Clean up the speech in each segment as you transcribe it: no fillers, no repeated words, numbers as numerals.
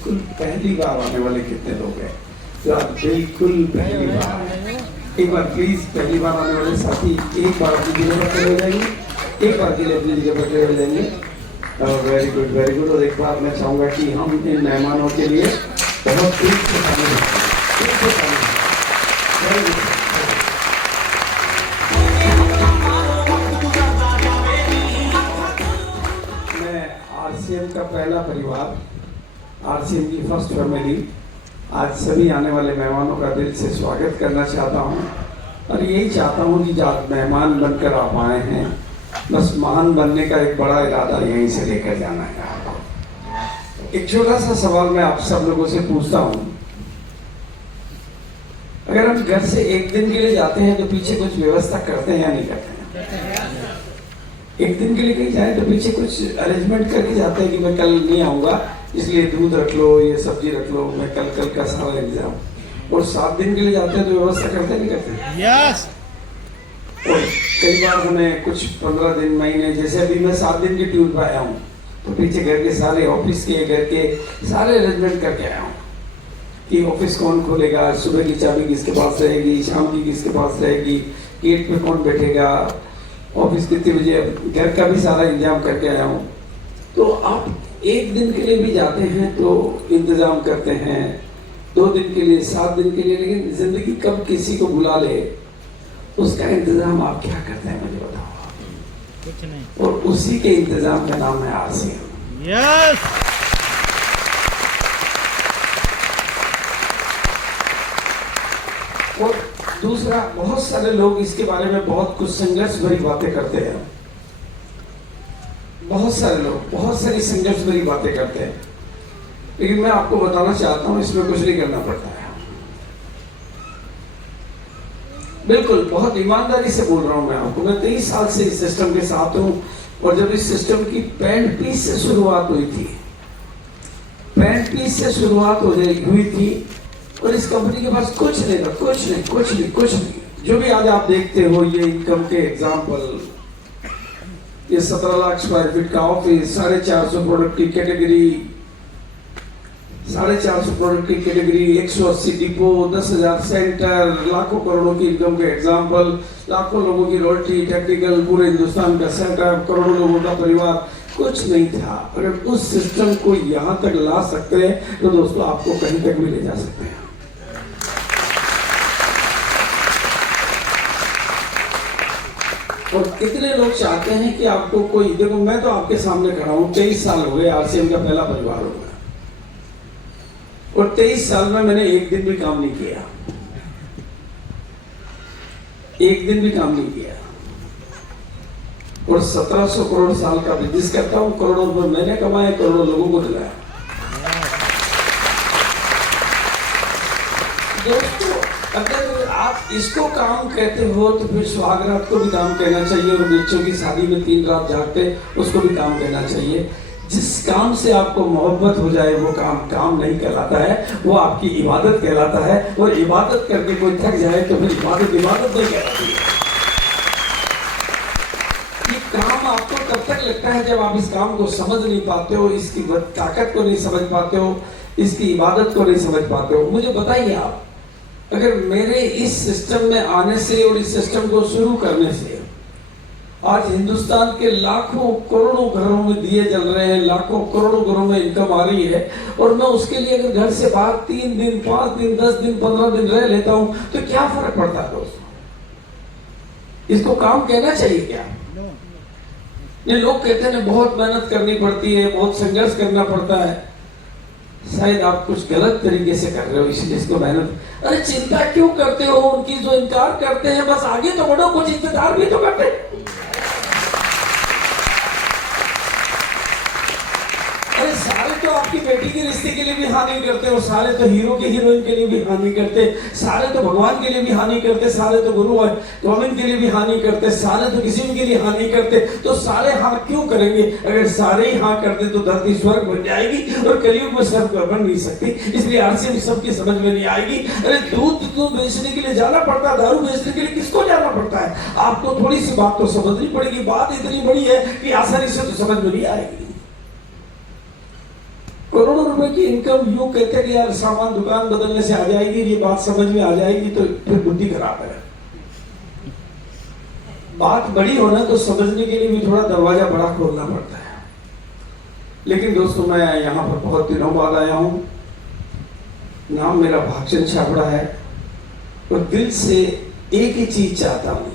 बिल्कुल पहली बार आने वाले कितने लोग हैं? तो आप बिल्कुल पहली बार, एक बार प्लीज पहली बार आने वाले साथी एक बार अपनी जगह पर खड़े हो जाएंगे, एक बार के लिए अपनी जगह पर खड़े हो जाएंगे। Very good very good. और एक बार मैं चाहूँगा कि हम इन मेहमानों के लिए बहुत तेज से ताली बजाएं। मैं आरसीएम का पहला परिवार, आरसीएम की फर्स्ट फैमिली, आज सभी आने वाले मेहमानों का दिल से स्वागत करना चाहता हूं और यही चाहता हूं कि जब मेहमान बनकर आप आए हैं, बस महान बनने का एक बड़ा इरादा यहीं से लेकर जाना है आपको। एक छोटा सा सवाल मैं आप सब लोगों से पूछता हूं, अगर हम घर से एक दिन के लिए जाते हैं तो पीछे कुछ व्यवस्था करते हैं या नहीं करते हैं? एक दिन के लिए कहीं जाए तो पीछे कुछ अरेंजमेंट करके जाते हैं कि मैं कल नहीं आऊंगा इसलिए दूध रख लो, ये सब्जी रख लो, मैं कल का सारा इंतजाम। और 7 दिन के लिए जाते हैं तो व्यवस्था करते नहीं करते? यस। और कई बार हमें कुछ 15 दिन, महीने, जैसे अभी मैं 7 दिन की टूर पर आया हूँ तो पीछे घर के सारे ऑफिस के, घर के सारे अरेंजमेंट करके आया हूँ कि ऑफिस कौन खोलेगा, सुबह की चाबी किसके पास रहेगी, शाम की किसके पास रहेगी, गेट पे कौन बैठेगा, ऑफिस कितने बजे, घर का भी सारा इंतजाम करके आया हूँ। तो आप एक दिन के लिए भी जाते हैं तो इंतजाम करते हैं, 2 दिन के लिए, 7 दिन के लिए, लेकिन जिंदगी कब किसी को बुला ले उसका इंतजाम आप क्या करते हैं मुझे बताओ? कुछ नहीं। और उसी के इंतजाम का नाम है आरसीएम। यस। और दूसरा, बहुत सारे लोग इसके बारे में बहुत कुछ संघर्ष भरी बातें करते हैं, बहुत सारे लोग बहुत सारी संघर्ष भरी बातें करते हैं, लेकिन मैं आपको बताना चाहता हूं इसमें कुछ नहीं करना पड़ता है। बिल्कुल बहुत ईमानदारी से बोल रहा हूं मैं आपको। मैं 23 साल से इस सिस्टम के साथ हूं और जब इस सिस्टम की पैंट पीस से शुरुआत हुई थी, पैंट पीस से शुरुआत हुई थी और इस कंपनी के पास कुछ नहीं था, कुछ नहीं। जो भी आज आप देखते हो, ये इनकम के एग्जाम्पल, ये 17 लाख स्क्वायर फीट का ऑफिस, 450 प्रोडक्ट की कैटेगरी, 450 प्रोडक्ट की कैटेगरी, 180 डिपो, 10,000 सेंटर, लाखों करोड़ों की इनकम के एग्जाम्पल, लाखों लोगों की रॉयल्टी, टेक्निकल, पूरे हिंदुस्तान का सेटअप, करोड़ों लोगों का परिवार, कुछ नहीं था। अगर उस सिस्टम को यहां तक ला सकते हैं तो दोस्तों आपको कहीं तक भी ले जा सकते हैं। और कितने लोग चाहते हैं कि आपको कोई, देखो मैं तो आपके सामने खड़ा हूं, 23 साल हो गए, आरसीएम का पहला परिवार हो गया और 23 साल में मैंने एक दिन भी काम नहीं किया, एक दिन भी काम नहीं किया। और 1700 करोड़ साल का बिजनेस करता हूं, करोड़ों रुपए मैंने कमाए, करोड़ों लोगों को दिलाया। दोस्तों अगर आप इसको काम कहते हो तो फिर सुहागरात को भी काम कहना चाहिए और बच्चों की शादी में 3 रात जागते उसको भी काम कहना चाहिए। जिस काम से आपको मोहब्बत हो जाए वो काम नहीं कहलाता है, वो आपकी इबादत कहलाता है। और इबादत करके कोई थक जाए तो फिर इबादत नहीं कहलाती है। ये काम आपको तब तक लगता है जब आप इस काम को समझ नहीं पाते हो, इसकी ताकत को नहीं समझ पाते हो, इसकी इबादत को नहीं समझ पाते हो। मुझे बताइए आप, अगर मेरे इस सिस्टम में आने से और इस सिस्टम को शुरू करने से आज हिंदुस्तान के लाखों करोड़ों घरों में दिए जल रहे हैं, लाखों करोड़ों घरों में इनकम आ रही है, और मैं उसके लिए अगर घर से बाहर 3 दिन, 5 दिन, 10 दिन, 15 दिन रह लेता हूं तो क्या फर्क पड़ता है दोस्तों? इसको काम कहना चाहिए क्या? ये लोग कहते हैं बहुत मेहनत करनी पड़ती है, बहुत संघर्ष करना पड़ता है। शायद आप कुछ गलत तरीके से कर रहे हो इसलिए इसको मेहनत। अरे चिंता क्यों करते हो उनकी जो इनकार करते हैं? बस आगे तो बढ़ो, कुछ इंतजार भी तो करते हैं। अरे सारे तो आपकी बेटी के रिश्ते के लिए भी हानि करते और सारे तो हीरो के हीरोइन के लिए भी हानि करते, सारे तो भगवान के लिए भी हानि करते, सारे तो गुरु गोविंद के लिए भी हानि करते, सारे तो किसी के लिए हानि करते। तो सारे हाँ क्यों करेंगे? अगर सारे ही हाँ करते तो धरती स्वर्ग बन जाएगी और कलयुग में स्वर्ग बन नहीं सकती। इसलिए आरसीएम सबकी समझ में नहीं आएगी। अरे दूध तो बेचने के लिए जाना पड़ता है, दारू बेचने के लिए किसको जाना पड़ता है? आपको थोड़ी सी बात तो समझनी पड़ेगी। बात इतनी बड़ी है कि आसानी से तो समझ में नहीं आएगी। करोड़ों रुपए की इनकम यूं कहते कि यार सामान दुकान बदलने से आ जाएगी, ये बात समझ में आ जाएगी, तो फिर बुद्धि खराब है। बात बड़ी होना तो समझने के लिए भी थोड़ा दरवाजा बड़ा खोलना पड़ता है। लेकिन दोस्तों, मैं यहाँ पर बहुत दिनों बाद आया हूँ। नाम मेरा भागचंद छाबड़ा है और दिल से एक ही चीज चाहता हूँ,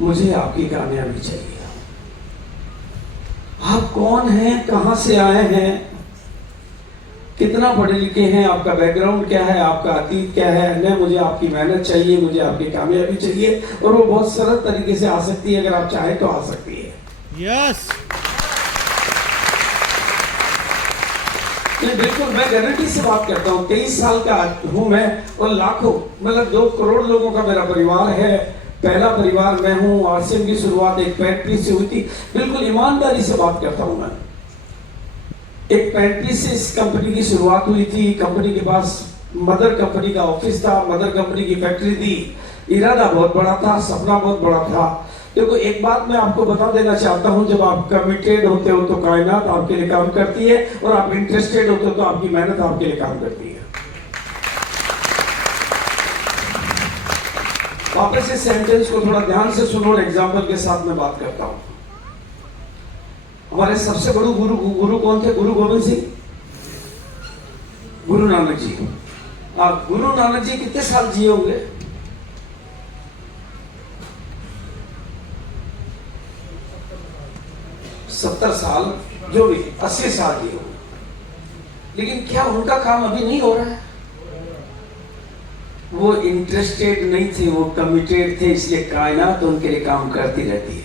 मुझे आपकी कामयाबी चाहिए। आप कौन हैं, कहां से आए हैं, कितना पढ़े लिखे हैं, आपका बैकग्राउंड क्या है, आपका अतीत क्या है। न मुझे आपकी मेहनत चाहिए, मुझे आपकी कामयाबी चाहिए, और वो बहुत सरल तरीके से आ सकती है। अगर आप चाहें तो आ सकती है। यस बिल्कुल, मैं गारंटी से बात करता हूँ। 23 साल का हूँ मैं, और लाखों, मतलब 2 करोड़ लोगों का मेरा परिवार है। पहला परिवार मैं हूँ। आरसीएम की शुरुआत एक फैक्ट्री से हुई थी। बिल्कुल ईमानदारी से बात करता हूँ मैं। एक फैक्ट्री से इस कंपनी की शुरुआत हुई थी। कंपनी के पास मदर कंपनी का ऑफिस था, मदर कंपनी की फैक्ट्री थी। इरादा बहुत बड़ा था, सपना बहुत बड़ा था। देखो, एक बात मैं आपको बता देना चाहता हूं, जब आप कमिटेड होते हो तो कायनात आपके लिए काम करती है, और आप इंटरेस्टेड होते हो तो आपकी मेहनत आपके लिए काम करती है। वापस इस सेंटेंस को थोड़ा ध्यान से सुनो और एग्जाम्पल के साथ मैं बात करता हूं। हमारे सबसे बड़े गुरु कौन थे? गुरु गोविंद सिंह, गुरु नानक जी। गुरु नानक जी कितने साल जिए होंगे? 70 साल, जो भी 80 साल जिए होंगे। लेकिन क्या उनका काम अभी नहीं हो रहा है? वो इंटरेस्टेड नहीं थे, वो कमिटेड थे, इसलिए कायनात उनके लिए काम करती रहती है।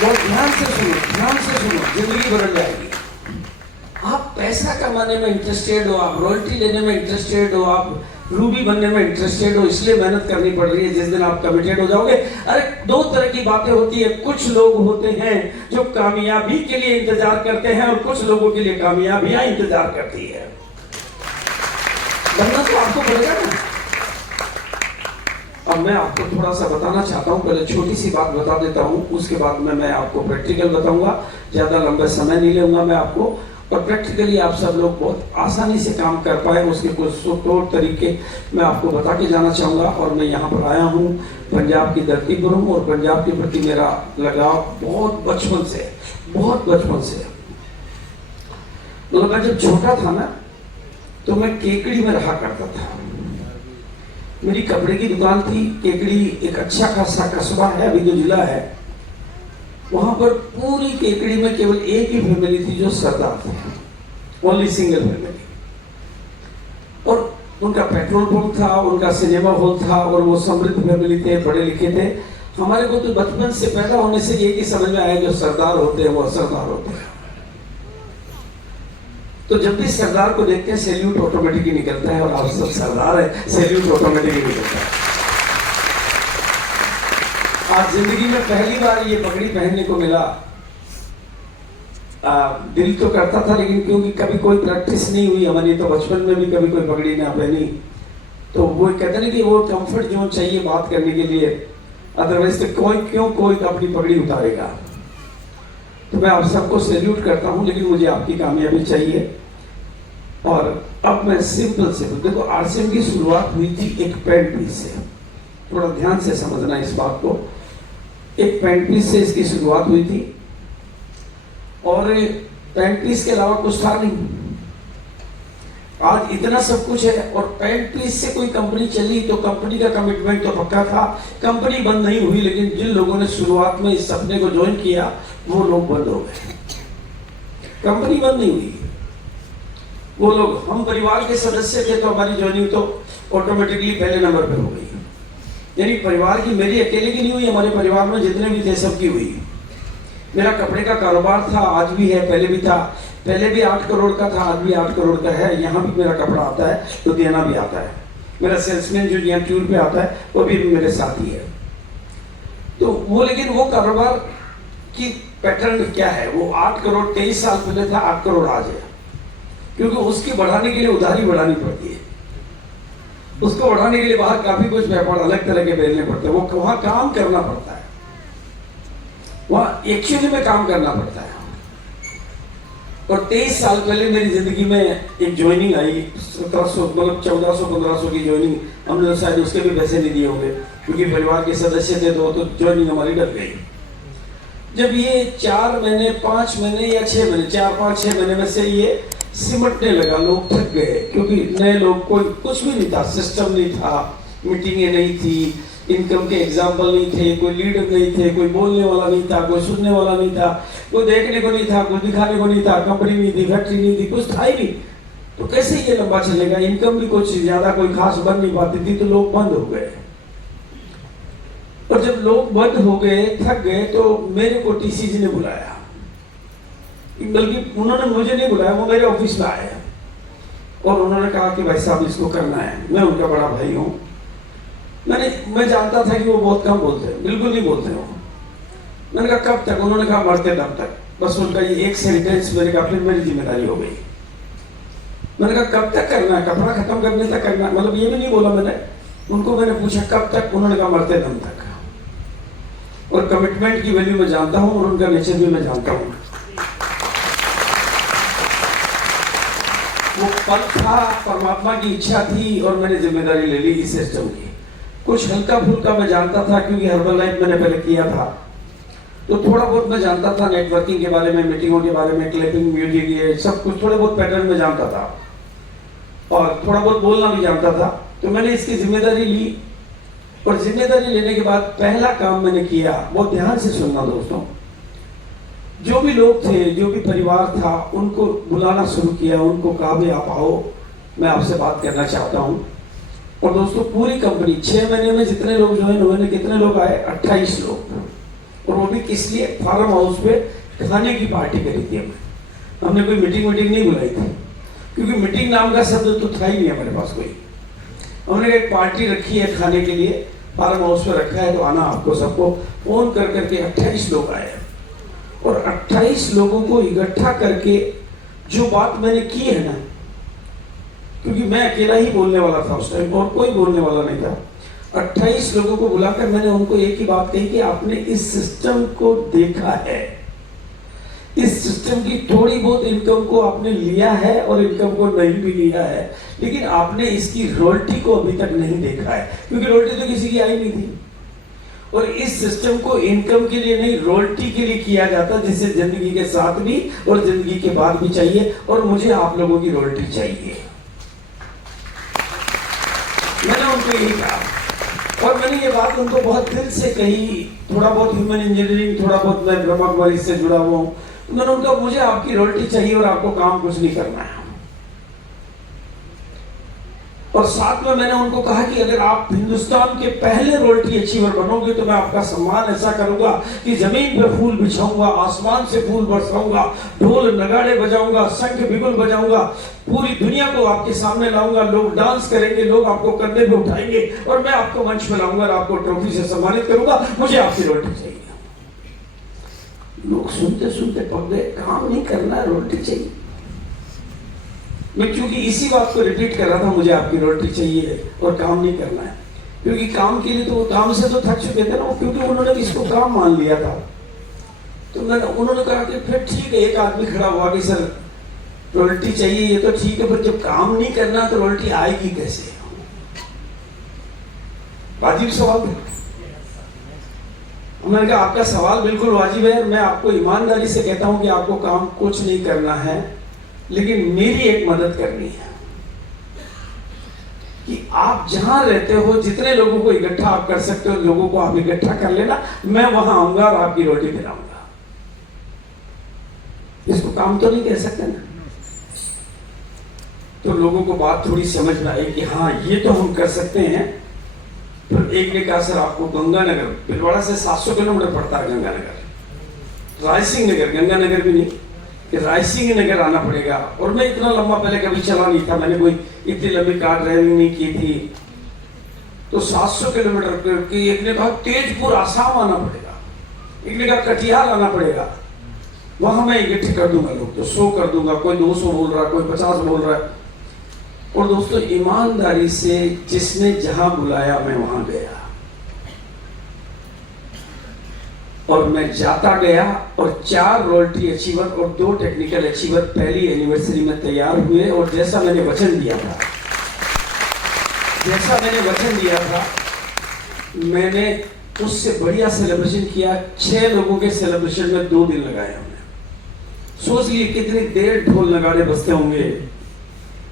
बहुत ध्यान से सुनो, ध्यान से सुनो, जिंदगी बदल जाएगी। आप पैसा कमाने में इंटरेस्टेड हो, आप रॉयल्टी लेने में इंटरेस्टेड हो, आप रूबी बनने में इंटरेस्टेड हो, इसलिए मेहनत करनी पड़ रही है। जिस दिन आप कमिटेड हो जाओगे, अरे 2 तरह की बातें होती है। कुछ लोग होते हैं जो कामयाबी के लिए इंतजार करते हैं, और कुछ लोगों के लिए कामयाबियां इंतजार करती है। बनना तो आपको पड़ेगा ना। अब मैं आपको थोड़ा सा बताना चाहता हूं, पहले छोटी सी बात बता देता हूं, उसके बाद में मैं आपको प्रैक्टिकल बताऊंगा। ज्यादा लंबा समय नहीं लूंगा मैं आपको, और प्रैक्टिकली आप सब लोग बहुत आसानी से काम कर पाए, उसके कुछ तौर तरीके मैं आपको बता के जाना चाहूंगा। और मैं यहाँ पर आया हूँ, पंजाब की धरती पर हूँ, और पंजाब के प्रति मेरा लगाव बहुत बचपन से, बहुत बचपन से। मतलब मैं जब छोटा था ना, तो मैं केकड़ी में रहा करता था। मेरी कपड़े की दुकान थी। केकड़ी एक अच्छा खासा कस्बा है, अभी जो जिला है, वहां पर पूरी केकड़ी में केवल एक ही फैमिली थी जो सरदार थे, ओनली सिंगल फैमिली। और उनका पेट्रोल पंप था, उनका सिनेमा हॉल था, और वो समृद्ध फैमिली थे, पढ़े लिखे थे। हमारे को तो बचपन से पैदा होने से ये समझ में आया जो सरदार होते हैं वो असरदार होते हैं। तो जब भी सरदार को देखते हैं, सैल्यूट ऑटोमेटिक ही निकलता है, और आप सब सरदार है, सैल्यूट ऑटोमेटिक ही निकलता है। आज जिंदगी में पहली बार ये पगड़ी पहनने को मिला। दिल तो करता था, लेकिन क्योंकि कभी कोई प्रैक्टिस नहीं हुई हमारी, तो बचपन में भी कभी कोई पगड़ी ना पहनी, तो वो कहते ना कि वो कंफर्ट जोन चाहिए बात करने के लिए, अदरवाइज तो कोई अपनी पगड़ी उतारेगा। तो मैं आप सबको सैल्यूट करता हूं, लेकिन मुझे आपकी कामयाबी चाहिए। और अब मैं सिंपल से देखो, आरसीएम की शुरुआत हुई थी एक पेंट पीस से। थोड़ा ध्यान से समझना इस बात को। एक पेंट पीस से इसकी शुरुआत हुई थी, और पेंट पीस के अलावा कुछ था नहीं। आज इतना सब कुछ है, और पेंट पीस से कोई कंपनी चली तो कंपनी का कमिटमेंट तो पक्का था। कंपनी बंद नहीं हुई, लेकिन जिन लोगों ने शुरुआत में इस सपने को ज्वाइन किया वो लोग बंद हो गए। कंपनी बंद नहीं हुई, वो लोग, हम परिवार के सदस्य थे, तो हमारी ज्वाइनिंग तो ऑटोमेटिकली पहले नंबर पे हो गई। यानी परिवार की, मेरी अकेले की नहीं हुई, हमारे परिवार में जितने भी थे सबकी हुई। मेरा कपड़े का कारोबार था, आज भी है, पहले भी था। पहले भी 8 करोड़ का था, आज भी 8 करोड़ का है। यहाँ भी मेरा कपड़ा आता है, लुधियाना भी आता है। मेरा सेल्समैन जो यहाँ टूर पे आता है वो भी मेरे साथ ही है। तो वो, लेकिन वो कारोबार की पैटर्न क्या है, वो 8 करोड़ 23 साल पहले था, 8 करोड़ आज है। क्योंकि उसकी बढ़ाने के लिए उधारी बढ़ानी पड़ती है, उसको बढ़ाने के लिए बाहर काफी कुछ व्यापार अलग तरह के बेचने पड़ते हैं, वो वहां काम करना पड़ता है, वहां एक्चुअली में काम करना पड़ता है। और 23 साल पहले मेरी जिंदगी में एक ज्वाइनिंग आई, 1700 मतलब 1400-1500 की ज्वाइनिंग। हमने तो शायद उसके भी पैसे नहीं दिए होंगे क्योंकि परिवार के सदस्य थे, तो ज्वाइनिंग हमारी डर गई। जब ये 4 महीने 5 महीने या 6 महीने 4-5-6 महीने में से ये सिमटने लगा, लोग थक गए क्योंकि नए लोग, कोई कुछ भी नहीं था, सिस्टम नहीं था, मीटिंगें नहीं थी, इनकम के एग्जाम्पल नहीं थे, कोई लीडर नहीं थे, कोई बोलने वाला नहीं था, कोई सुनने वाला नहीं था, कोई देखने को नहीं था, कोई दिखाने को नहीं था, कंपनी नहीं थी, फैक्ट्री नहीं थी, कुछ था ही नहीं। तो कैसे ये लंबा चलेगा? इनकम भी कुछ ज्यादा कोई खास बन नहीं पाती थी, तो लोग बंद हो गए। और जब लोग बंद हो गए, थक गए, तो मेरे को टीसीजी ने बुलाया, बल्कि उन्होंने मुझे नहीं बुलाया, वो मेरे ऑफिस में आए और उन्होंने कहा कि भाई साहब इसको करना है। मैं उनका बड़ा भाई हूँ, मैं जानता था कि वो बहुत कम बोलते हैं, बिल्कुल नहीं बोलते हो। मैंने कहा कब तक? उन्होंने कहा मरते दम तक। बस उनका ये एक सेंटेंस मेरे का, फिर मेरी जिम्मेदारी हो गई। मैंने कहा कब तक करना है? कपड़ा खत्म करने तक करना? मतलब ये भी नहीं बोला मैंने उनको, मैंने पूछा कब तक? उन्होंने कहा मरते दम तक। और कमिटमेंट की वैल्यू मैं जानता हूँ और उनका नेचर भी मैं जानता हूँ। वो पल था, परमात्मा की इच्छा थी और मैंने जिम्मेदारी ले ली इस सिस्टम की। कुछ हल्का फुल्का मैं जानता था क्योंकि हर्बल लाइफ मैंने पहले किया था, तो थोड़ा बहुत मैं जानता था नेटवर्किंग के बारे में, मीटिंगों के बारे में, क्लिपिंग, म्यूजिक, ये सब कुछ थोड़े बहुत पैटर्न में जानता था और थोड़ा बहुत बोलना भी जानता था। तो मैंने इसकी जिम्मेदारी ली और जिम्मेदारी लेने के बाद पहला काम मैंने किया, बहुत ध्यान से सुनना दोस्तों, जो भी लोग थे, जो भी परिवार था, उनको बुलाना शुरू किया, उनको कहा भी आप आओ, मैं आपसे बात करना चाहता हूँ। और दोस्तों पूरी कंपनी 6 महीने में जितने लोग ज्वाइन हुए, कितने लोग आए? 28 लोग। और वो भी किस लिए? फार्म हाउस पे खाने की पार्टी करी थी हमने कोई मीटिंग नहीं बुलाई थी क्योंकि मीटिंग नाम का शब्द तो था ही नहीं हमारे पास कोई। हमने एक पार्टी रखी है खाने के लिए, फार्म हाउस पे रखा है, तो आना आपको सबको। फोन कर करके 28 लोग आए और 28 लोगों को इकट्ठा करके जो बात मैंने की है ना, क्योंकि मैं अकेला ही बोलने वाला था उस टाइम और कोई बोलने वाला नहीं था, 28 लोगों को बुलाकर मैंने उनको एक ही बात कही कि आपने इस सिस्टम को देखा है, इस सिस्टम की थोड़ी बहुत इनकम को आपने लिया है और इनकम को नहीं भी लिया है, लेकिन आपने इसकी रॉयल्टी को अभी तक नहीं देखा है क्योंकि रॉयल्टी तो किसी की आई नहीं थी। और इस सिस्टम को इनकम के लिए नहीं, रॉयल्टी के लिए किया जाता, जिससे जिंदगी के साथ भी और जिंदगी के बाद भी चाहिए। और मुझे आप लोगों की रॉयल्टी चाहिए, मैंने उनको यही कहा। और मैंने ये बात उनको बहुत दिल से कही। थोड़ा बहुत ह्यूमन इंजीनियरिंग, थोड़ा बहुत मैं ब्रह्मा कुमारी से जुड़ा हुआ हूँ, तो मैंने उनको, मुझे आपकी रॉयल्टी चाहिए और आपको काम कुछ नहीं करना है। और साथ में मैंने उनको कहा कि अगर आप हिंदुस्तान के पहले रॉयल्टी अचीवर बनोगे तो मैं आपका सम्मान ऐसा करूंगा कि जमीन पे फूल बिछाऊंगा, आसमान से फूल बरसाऊंगा, ढोल नगाड़े बजाऊंगा, शंख बिगुल बजाऊंगा, पूरी दुनिया को आपके सामने लाऊंगा, लोग डांस करेंगे, लोग आपको कंधे पे उठाएंगे और मैं आपको मंच पे लाऊंगा और आपको ट्रॉफी से सम्मानित करूंगा। मुझे आपकी रॉयल्टी चाहिए। लोग सुनते सुनते पक गए, काम नहीं करना, रॉयल्टी चाहिए। मैं क्योंकि इसी बात को रिपीट कर रहा था, मुझे आपकी रॉयल्टी चाहिए और काम नहीं करना है, क्योंकि काम के लिए तो काम से तो थक चुके थे ना, क्योंकि उन्होंने इसको काम मान लिया था। तो उन्होंने कहा कि फिर ठीक है, एक आदमी खड़ा हुआ कि सर रॉयल्टी चाहिए, ये तो ठीक है, पर जब काम नहीं करना तो रॉयल्टी आएगी कैसे? वाजिब सवाल था। उन्होंने कहा आपका सवाल बिल्कुल वाजिब है, मैं आपको ईमानदारी से कहता हूं कि आपको काम कुछ नहीं करना है, लेकिन मेरी एक मदद करनी है कि आप जहां रहते हो, जितने लोगों को इकट्ठा आप कर सकते हो, लोगों को आप इकट्ठा कर लेना, मैं वहां आऊंगा और आपकी रोटी खिलाऊंगा। इसको काम तो नहीं कह सकते ना। तो लोगों को बात थोड़ी समझ में आई कि हाँ ये तो हम कर सकते हैं। तो एक ने कहा सर आपको गंगानगर, भिलवाड़ा से 700 किलोमीटर पड़ता है गंगानगर, रायसिंह नगर, गंगानगर भी नहीं, कि रायसिंह नगर आना पड़ेगा। और मैं इतना लंबा पहले कभी चला नहीं था, मैंने कोई इतनी लंबी कार ड्राइविंग नहीं की थी। तो 700 किलोमीटर की, एक ने कहा तेजपुर आसाम आना पड़ेगा, एक ने कहा कटिहार आना पड़ेगा, वहां मैं इकट्ठे कर दूंगा लोग, तो 100 कर दूंगा, कोई 200 बोल रहा है, कोई 50 बोल रहा है। और दोस्तों ईमानदारी से जिसने जहां बुलाया मैं वहां गया। और मैं जाता गया और 4 रॉयल्टी अचीवर और 2 टेक्निकल अचीवर पहली एनिवर्सरी में तैयार हुए। और जैसा मैंने वचन दिया था, मैंने उससे बढ़िया सेलिब्रेशन किया। 6 लोगों के सेलिब्रेशन में 2 दिन लगाए हमने। सोच लिए कितनी देर ढोल नगाड़े बजते होंगे,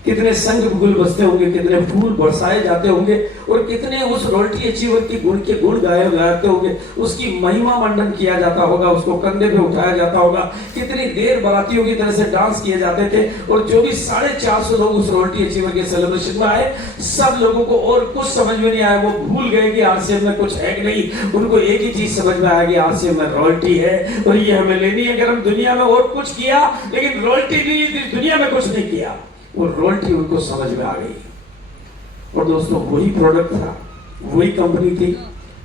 कितने संग बुगुल बजते होंगे, कितने फूल बरसाए जाते होंगे और कितने उस रॉयल्टी अचीवर की गुण गाए जाते होंगे, उसकी महिमा मंडन किया जाता होगा, उसको कंधे पे उठाया जाता होगा, कितनी देर बारातियों की तरह से डांस किए जाते थे। और जो भी 450 लोग उस रॉयल्टी अचीवर के सेलिब्रेशन में आए, सब लोगों को और कुछ समझ में नहीं आया। वो भूल गए कि आरसीएम में कुछ है कि नहीं। उनको एक ही चीज समझ में आया कि आरसीएम में रॉयल्टी है और ये हमें लेनी है। अगर हम दुनिया में और कुछ किया लेकिन रॉयल्टी नहीं, दुनिया में कुछ नहीं किया। वो रॉयल्टी उनको समझ में आ गई। और दोस्तों, वही प्रोडक्ट था, वही कंपनी थी,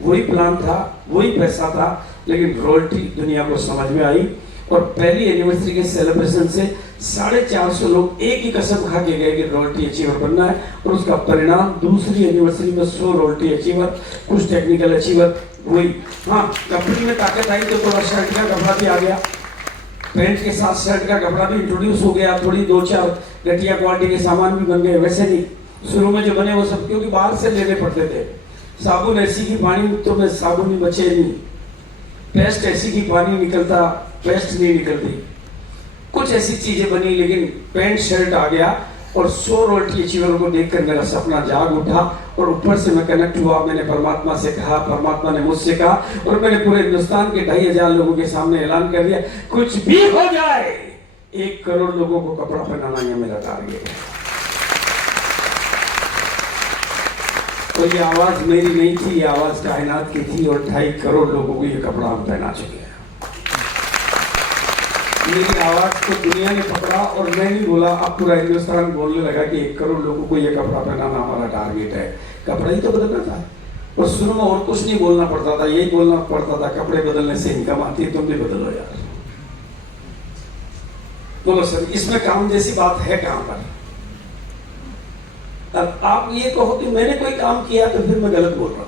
वही प्लान था, वही पैसा था, लेकिन रॉयल्टी दुनिया को समझ में आई। और पहली एनिवर्सरी के सेलिब्रेशन से 450 लोग एक ही कसम खा के गए कि रॉयल्टी अचीवर बनना है। और उसका परिणाम दूसरी एनिवर्सरी में 100 रॉयल्टी अचीवर, कुछ टेक्निकल अचीवर। वही, हाँ, कंपनी में ताकत आई तो थोड़ा शर्ट का कपड़ा भी आ गया, पैंट के साथ शर्ट का कपड़ा भी इंट्रोड्यूस हो गया, थोड़ी 2-4 घटिया क्वालिटी के सामान भी बन गए। वैसे नहीं, शुरू में जो बने वो सब क्योंकि बाहर से लेने पड़ते थे। साबुन ऐसी की पानी तो में साबुन ही बचे नहीं, पेस्ट ऐसी की पानी निकलता, पेस्ट नहीं निकलती। कुछ ऐसी चीजें बनी, लेकिन पैंट शर्ट आ गया। और 100 रॉयल्टी अचीवरों को देखकर मेरा सपना जाग उठा और ऊपर से मैं कनेक्ट हुआ। मैंने परमात्मा से कहा, परमात्मा ने मुझसे कहा, और मैंने पूरे हिंदुस्तान के 2,500 लोगों के सामने ऐलान कर दिया, कुछ भी हो जाए 1 करोड़ लोगों को कपड़ा पहनाना है मेरा टारगेट है। तो ये आवाज मेरी नहीं थी, ये आवाज कायनात की थी। और 2.5 करोड़ लोगों को ये कपड़ा हम पहना चुके हैं। मेरी आवाज को दुनिया ने पकड़ा और मैं नहीं बोला, अब पूरा हिंदुस्तान बोलने लगा कि 1 करोड़ लोगों को ये कपड़ा पहनाना हमारा टारगेट है। कपड़ा ही तो बदलना था। और शुरू में और कुछ नहीं बोलना पड़ता था, यही बोलना पड़ता था, कपड़े बदलने से इनकम आती है, तुम भी बदलो यार। बोलो सर, इसमें काम जैसी बात है कहां पर? अब आप ये कहो कि मैंने कोई काम किया तो फिर मैं गलत बोल रहा हूं।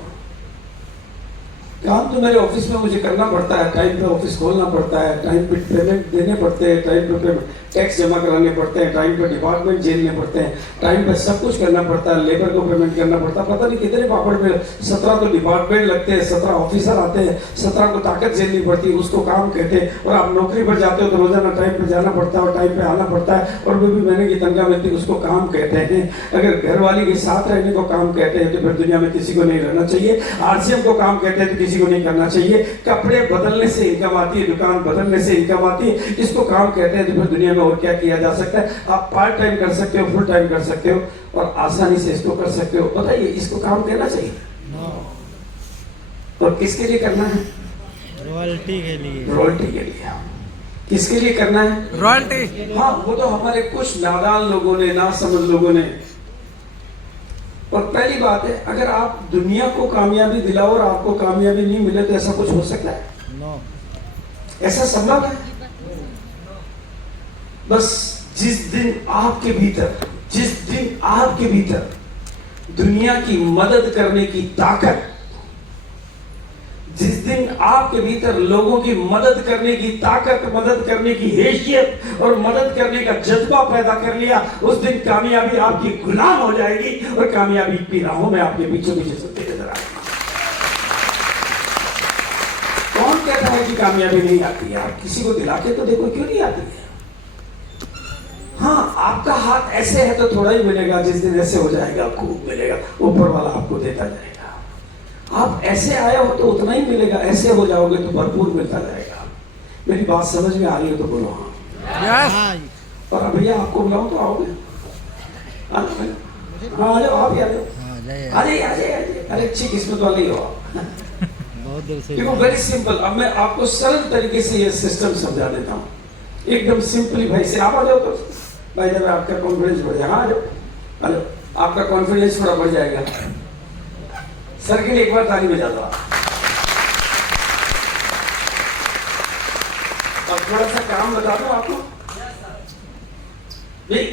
काम तो मेरे ऑफिस में मुझे करना पड़ता है, टाइम पे ऑफिस खोलना पड़ता है, टाइम पे पेमेंट देने पड़ते हैं, टाइम पे टैक्स जमा कराने पड़ते हैं, टाइम पे डिपार्टमेंट झेलने पड़ते हैं, टाइम पे सब कुछ करना पड़ता है, लेबर को पेमेंट करना पड़ता है। पता नहीं कितने पापड़ में 17 तो डिपार्टमेंट लगते हैं, 17 ऑफिसर आते हैं, 17 को ताकत झेलनी पड़ती है, उसको काम कहते हैं। और आप नौकरी पर जाते हो तो रोजाना टाइम पे जाना पड़ता है और टाइम पे आना पड़ता है, और वो भी महीने की तनख्वाह मिलती है, उसको काम कहते हैं। अगर घरवाली के साथ रहने को काम कहते हैं तो फिर दुनिया में किसी को नहीं रहना चाहिए। आरसीएम को काम कहते हैं तो किसी को नहीं करना चाहिए। कपड़े बदलने से इनकम आती है, दुकान बदलने से इनकम आती है, इसको काम कहते हैं। तो फिर दुनिया में और क्या किया जा सकता है? आप पार्ट टाइम कर सकते हो, फुल टाइम कर सकते हो, और आसानी से इसको कर सकते हो। बताइए, इसको काम कहना चाहिए? और किसके लिए करना है? रॉयल्टी के लिए। रॉयल्टी के लिए। किसके लिए करना है? रॉयल्टी। हाँ, वो तो हमारे कुछ नादान लोगों ने, नासमझ लोगों ने। और पहली बात है, अगर आप दुनिया को कामयाबी दिलाओ और आपको कामयाबी नहीं मिले तो ऐसा कुछ हो सकता है? नो। ऐसा संभव है? बस जिस दिन आपके भीतर दुनिया की मदद करने की ताकत, जिस दिन आपके भीतर लोगों की मदद करने की ताकत, मदद करने की हैसियत और मदद करने का जज्बा पैदा कर लिया, उस दिन कामयाबी आपकी गुलाम हो जाएगी और कामयाबी की राहों में आपके पीछे पीछे चलते नजर आएगी। कौन कहता है कि कामयाबी नहीं आती है? आप किसी को दिला के तो देखो, क्यों नहीं आती है? हाँ, आपका हाथ ऐसे है तो थोड़ा ही मिलेगा, जिस दिन ऐसे हो जाएगा खूब मिलेगा, ऊपर वाला आपको देता जाएगा। आप ऐसे आए हो तो उतना ही मिलेगा, ऐसे हो जाओगे तो भरपूर मिलता जाएगा। मेरी बात समझ में आ रही है तो बोलो हाँ। और भैया आपको बुलाऊं तो आओगे? हाँ, आ जाओ, आप ही आ जाओ, आ जाइए। अरे अच्छी किस्मत वाले हो आप। बहुत देर से। देखो, वेरी सिंपल। अब मैं आपको सरल तरीके से ये सिस्टम समझा देता हूँ, एकदम सिंपली। भाई से आप आ जाओ तो भाई, जब आपका कॉन्फिडेंस बढ़ जाएगा। हाँ, आ जाओ, आपका कॉन्फिडेंस थोड़ा बढ़ जाएगा। सर के लिए एक बार ताली बजा दो। और थोड़ा सा काम बता दो आपको। नहीं,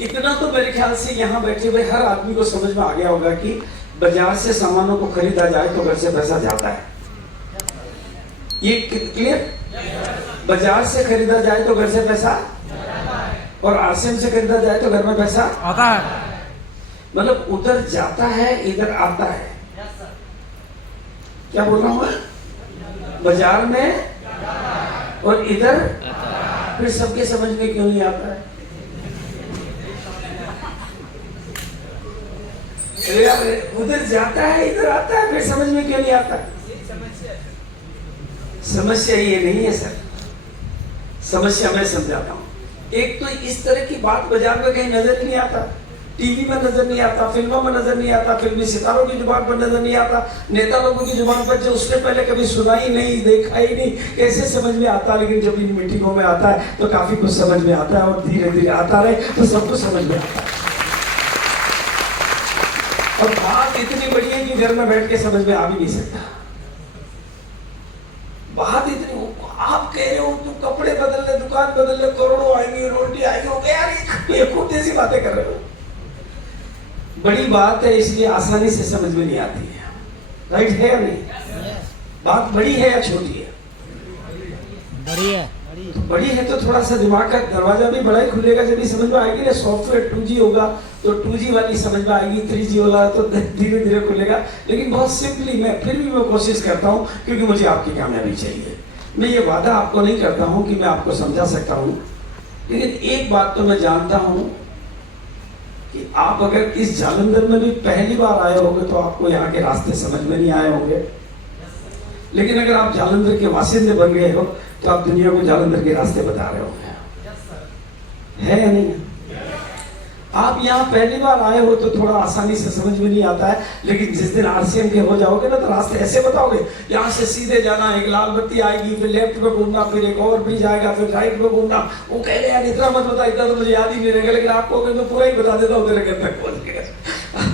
इतना तो मेरे ख्याल से यहाँ बैठे हुए हर आदमी को समझ में आ गया होगा कि बाजार से सामानों को खरीदा जाए तो घर से पैसा जाता है। ये क्लियर? बाजार से खरीदा जाए तो घर से पैसा, और आरसीएम से खरीदा जाए तो घर में पैसा आता है। मतलब उधर जाता है इधर आता है। क्या बोल रहा हूं मैं? बाजार में और इधर, फिर सबके समझ में क्यों नहीं आता है? अरे यार, उधर जाता है इधर आता है, फिर समझ में क्यों नहीं आता? समस्या ये नहीं है सर, समस्या मैं समझाता हूं। एक तो इस तरह की बात बाजार में कहीं नजर नहीं आता, टीवी में नजर नहीं आता, फिल्मों में नजर नहीं आता, फिल्मी सितारों की जुबान पर नजर नहीं आता, नेता लोगों की जुबान पर जो उसने पहले कभी सुना ही नहीं, देखा ही नहीं, कैसे समझ में आता? लेकिन जब इन मीटिंगों में आता है तो काफी कुछ समझ में आता है, और धीरे धीरे आता रहे तो सब कुछ समझ में आता है। और बात इतनी बड़ी है कि घर में बैठ के समझ में आ भी नहीं सकता। बात इतनी, आप कह रहे हो तुम कपड़े बदल ले, दुकान बदल ले, करोड़ों आएंगी, रोटी आएगी, हो गया यार, ये खुद जैसी बातें कर रहे हो। बड़ी बात है, इसलिए आसानी से समझ में नहीं आती है। राइट है या नहीं? बात बड़ी है या छोटी है? बड़ी है। बड़ी है तो थोड़ा सा दिमाग का दरवाजा भी बड़ा ही खुलेगा, जब भी समझ में आएगी ना। सॉफ्टवेयर 2G होगा तो 2G वाली समझ में आएगी, 3G वाला तो धीरे धीरे खुलेगा। लेकिन बहुत सिंपली मैं फिर भी कोशिश करता हूँ, क्योंकि मुझे आपकी कामयाबी चाहिए। मैं ये वादा आपको नहीं करता हूँ कि मैं आपको समझा सकता हूँ, लेकिन एक बात तो मैं जानता हूँ कि आप अगर इस जालंधर में भी पहली बार आए होंगे तो आपको यहाँ के रास्ते समझ में नहीं आए होंगे। लेकिन अगर आप जालंधर के वासिंदे बन गए हो तो आप दुनिया को जालंधर के रास्ते बता रहे होंगे। है या नहीं? आप यहाँ पहली बार आए हो तो थोड़ा आसानी से समझ में नहीं आता है, लेकिन जिस दिन आरसीएम के हो जाओगे ना तो रास्ते ऐसे बताओगे, यहाँ से सीधे जाना, एक लाल बत्ती आएगी, फिर लेफ्ट में घूमना, फिर एक और ब्रिज आएगा, फिर राइट में घूमना। वो कह रहे यार इतना मत बता, इतना तो मुझे याद ही नहीं रहेगा, लेकिन आपको मैं पूरा ही बता देता हूँ तेरे घर तक पहुंच गया।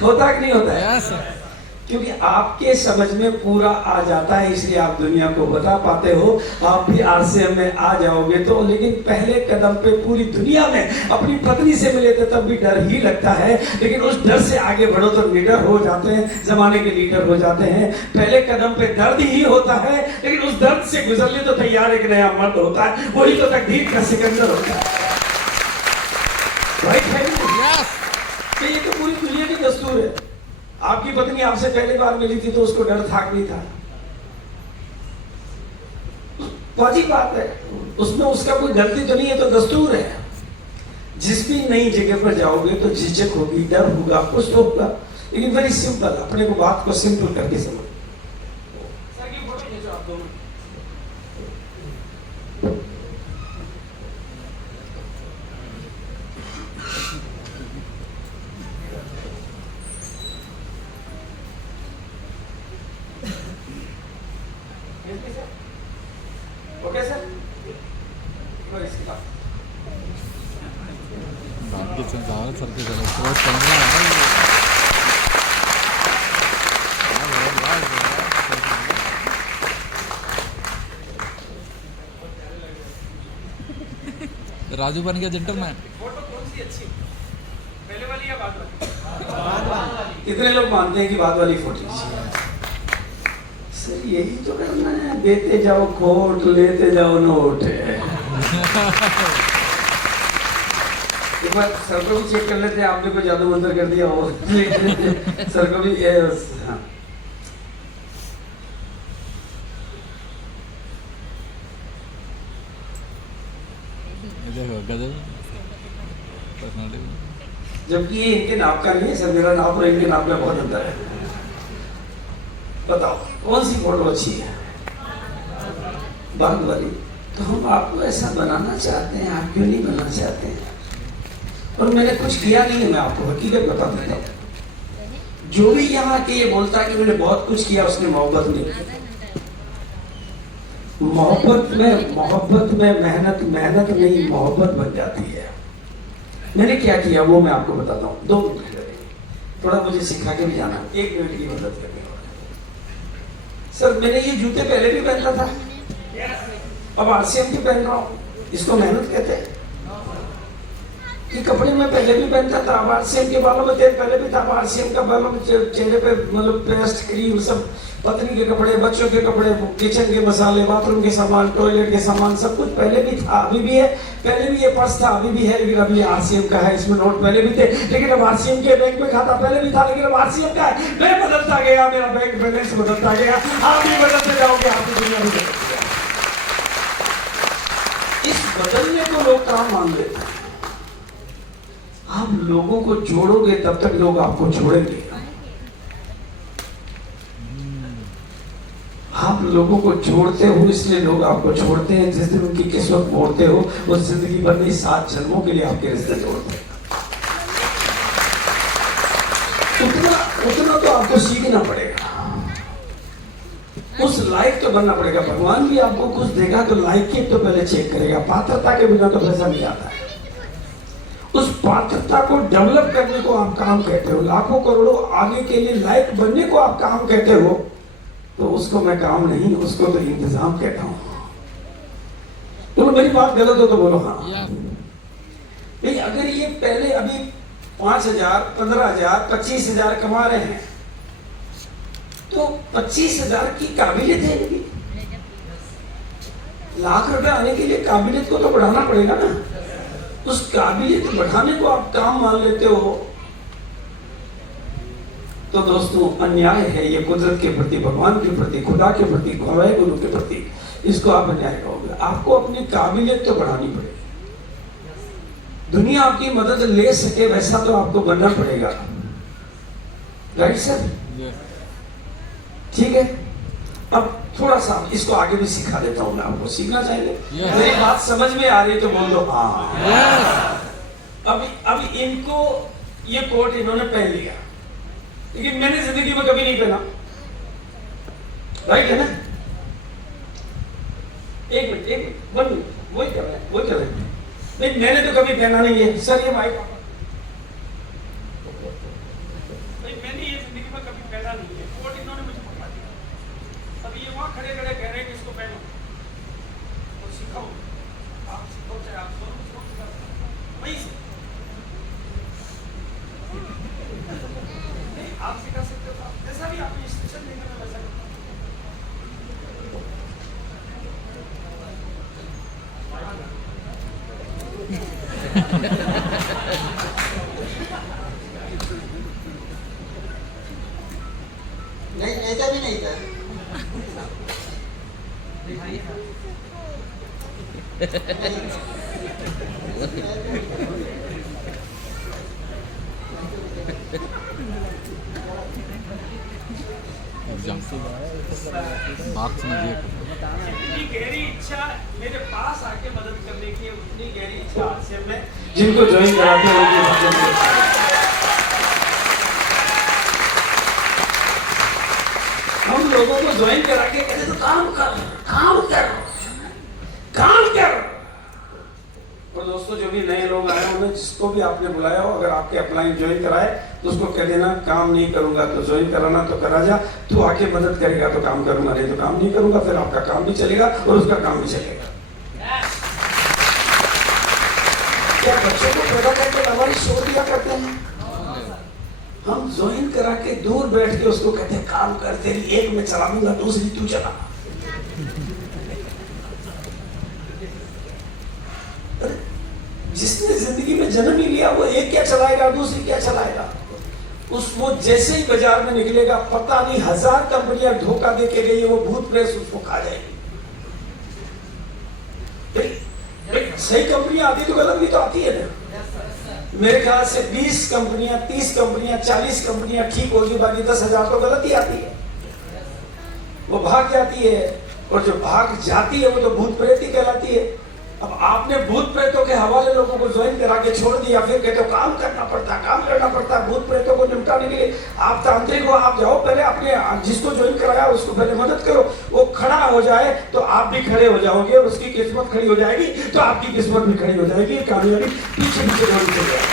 होता कि नहीं होता है? क्योंकि आपके समझ में पूरा आ जाता है, इसलिए आप दुनिया को बता पाते हो। आप भी आरसीएम में आ जाओगे तो, लेकिन पहले कदम पे पूरी दुनिया में अपनी पत्नी से मिले थे तब भी डर ही लगता है, लेकिन उस डर से आगे बढ़ो तो निडर हो जाते हैं, जमाने के लीडर हो जाते हैं। पहले कदम पे दर्द ही होता है, लेकिन उस दर्द से गुजरने तो तैयार एक नया मर्द होता है, वही तो तकदीर का सिकंदर होता है। राइट है? तो ये तो पूरी दुनिया की दस्तूर है। आपकी पत्नी आपसे पहली बार मिली थी तो उसको डर था नहीं था? वाजिब बात है, उसमें उसका कोई गलती तो नहीं है, तो दस्तूर है। जिस भी नई जगह पर जाओगे तो झिझक होगी, डर होगा, कुछ तो होगा, लेकिन वेरी सिंपल, अपने को बात को सिंपल करके समझो। ओके सर, राजू बन गया जेंटलमैन। फोटो कौन सी अच्छी, पहले वाली या बाद वाली? कितने लोग मानते हैं कि बाद वाली फोटो? सर यही तो करना है, देते जाओ खोट, लेते जाओ नोट। एक बार सर को भी चेक कर लेते हैं, आपने कोई जादू मंत्र कर दिया हो। सर को भी हाँ। जबकि ये इनके नाप का नहीं है सर, मेरा नाप और इनके नाप में बहुत अंतर है। बताओ कौन सी फोटो अच्छी है? बाद वाली। तो हम आपको ऐसा बनाना चाहते हैं, आप क्यों नहीं बनना चाहते हैं? और मैंने कुछ किया नहीं है, मैं आपको हकीकत बता देता हूँ। जो भी यहाँ के ये बोलता है कि मैंने बहुत कुछ किया, उसने मोहब्बत नहीं की। मोहब्बत में मेहनत नहीं, मोहब्बत बन जाती है। मैंने क्या किया वो मैं आपको बताता हूँ। 2 मिनट लगेंगे, थोड़ा मुझे सिखा के भी जाना, 1 मिनट की मदद करने वाला। सर मैंने ये जूते पहले भी पहनता था, अब आरसीएम की पहन रहा हूँ, इसको मेहनत कहते हैं। कि कपड़े में पहले भी पहनता था, आरसीएम के बालों में तेल पहले भी था, आरसीएम का बालों में चेहरे पे मतलब पेस्ट क्रीम सब, पत्नी के कपड़े, बच्चों के कपड़े, किचन के मसाले, बाथरूम के सामान, टॉयलेट के सामान, सब कुछ पहले भी था, अभी भी है। पहले भी ये पर्स था, अभी भी है, लेकिन अभी आरसीएम का है। इसमें नोट पहले भी थे, लेकिन अब आरसीएम के बैंक में खाता पहले भी था, लेकिन अब आरसीएम का है। मैं बदलता गया, मेरा बैंक बैलेंस बदलता गया, आप भी बदलते जाओगे, आपकी दुनिया भी बदलती जाएगी। इस बदलने को लोग काम मान लेते हैं। आप लोगों को जोड़ोगे तब तक लोग आपको छोड़ेंगे। आप लोगों को जोड़ते हो इसलिए लोग आपको छोड़ते हैं। जिस दिन उनकी किस्मत मोड़ते हो, वो जिंदगी भर नहीं 7 जन्मों के लिए आपके रिश्ते तोड़ते हैं। उतना तो आपको सीखना पड़ेगा, उस लायक तो बनना पड़ेगा। भगवान भी आपको कुछ देगा तो लायक की तो पहले चेक करेगा। पात्रता के बिना तो पैसा नहीं आता है। उस पात्रता को डेवलप करने को आप काम कहते हो, लाखों करोड़ों आगे के लिए लायक बनने को आप काम कहते हो, तो उसको मैं काम नहीं, उसको तो इंतजाम कहता हूं। तो मेरी बात गलत हो तो बोलो हाँ। नहीं, अगर ये पहले अभी 5,000, 15,000, 25,000 कमा रहे हैं, तो 25,000 की काबिलियत है इनकी। लाख रुपए आने के लिए काबिलियत को तो बढ़ाना पड़ेगा ना। उस काबिलियत बढ़ाने को आप काम मान लेते हो, तो दोस्तों अन्याय है ये। कुदरत के प्रति, भगवान के प्रति, खुदा के प्रति, गवाह गुरु के प्रति, इसको आप अन्याय कहोगे। आपको अपनी काबिलियत तो बढ़ानी पड़ेगी। दुनिया आपकी मदद ले सके वैसा तो आपको बनना पड़ेगा। Right sir? ठीक है। अब थोड़ा सा इसको आगे भी सिखा देता हूं मैं आपको। सीखना चाहिए? मेरी बात समझ में आ रही तो बोल दो हाँ। अब इनको ये कोट इन्होंने पहन लिया, लेकिन मैंने जिंदगी में कभी नहीं पहना। राइट है ना? एक मिनट, वही कर रहे हैं। नहीं, मैंने तो कभी पहना नहीं है सर। ये माइक मैंने ये जिंदगी में कभी पहना नहीं है। कोट इन्होंने मुझे पकड़ा दिया। अब ये वहां खड़े कह रहे हैं कि इसको पहनो और सिखाओ। आप सिखाओ चाहे आप वही आप सिखा सकते हो। जैसा भी आप इंस्ट्रक्शन देंगे मैं वैसा नहीं, ऐसा भी नहीं था। मार्क्स में दिए इतनी गहरी इच्छा मेरे पास आके मदद करने की, उतनी गहरी इच्छा आरसीएम में जिनको ज्वाइन कराते हैं हम लोगों को ज्वाइन करा के कहते तो काम कर। और दोस्तों जो भी नए लोग आए उन्हें जिसको भी आपने बुलाया हो, अगर आपके अपलाइन ज्वाइन कराए तो उसको कह देना काम नहीं करूंगा तो ज्वाइन कराना तो करा जा, तू आके मदद करेगा तो काम करूंगा, नहीं तो काम नहीं करूंगा। फिर आपका काम भी चलेगा और उसका काम भी चलेगा। क्या बच्चों को पैदा करके हमारी छोड़ दिया करते हैं? हम ज्वाइन करा के दूर बैठ के उसको कहते हैं काम कर, तेरी एक में चला दूंगा, दूसरी तू चला। जिसने जिंदगी में जन्म ही लिया वो एक क्या चलाएगा, दूसरी क्या चलाएगा? वो जैसे ही बाजार में निकलेगा, पता नहीं 1000 कंपनियां धोखा दे के गई है, वो भूत प्रेस उसको खा जाएगी। सही कंपनियां आती तो गलत भी तो आती है ना। मेरे ख्याल से 20 कंपनियां, 30 कंपनियां, 40 कंपनियां ठीक होगी, बाकी 10,000 तो गलत ही आती है। वो भाग जाती है, और जो भाग जाती है वो तो भूत प्रेत ही कहलाती है। अब आपने भूत प्रेतों के हवाले लोगों को ज्वाइन करा के छोड़ दिया, फिर कहते हो काम करना पड़ता है भूत प्रेतों को निपटाने के लिए। आप तांत्रिक हो, आप जाओ पहले अपने जिसको ज्वाइन कराया उसको पहले मदद करो। वो खड़ा हो जाए तो आप भी खड़े हो जाओगे, और उसकी किस्मत खड़ी हो जाएगी तो आपकी किस्मत भी खड़ी हो जाएगी। कामयाबी पीछे दौड़ी चल जाएगी।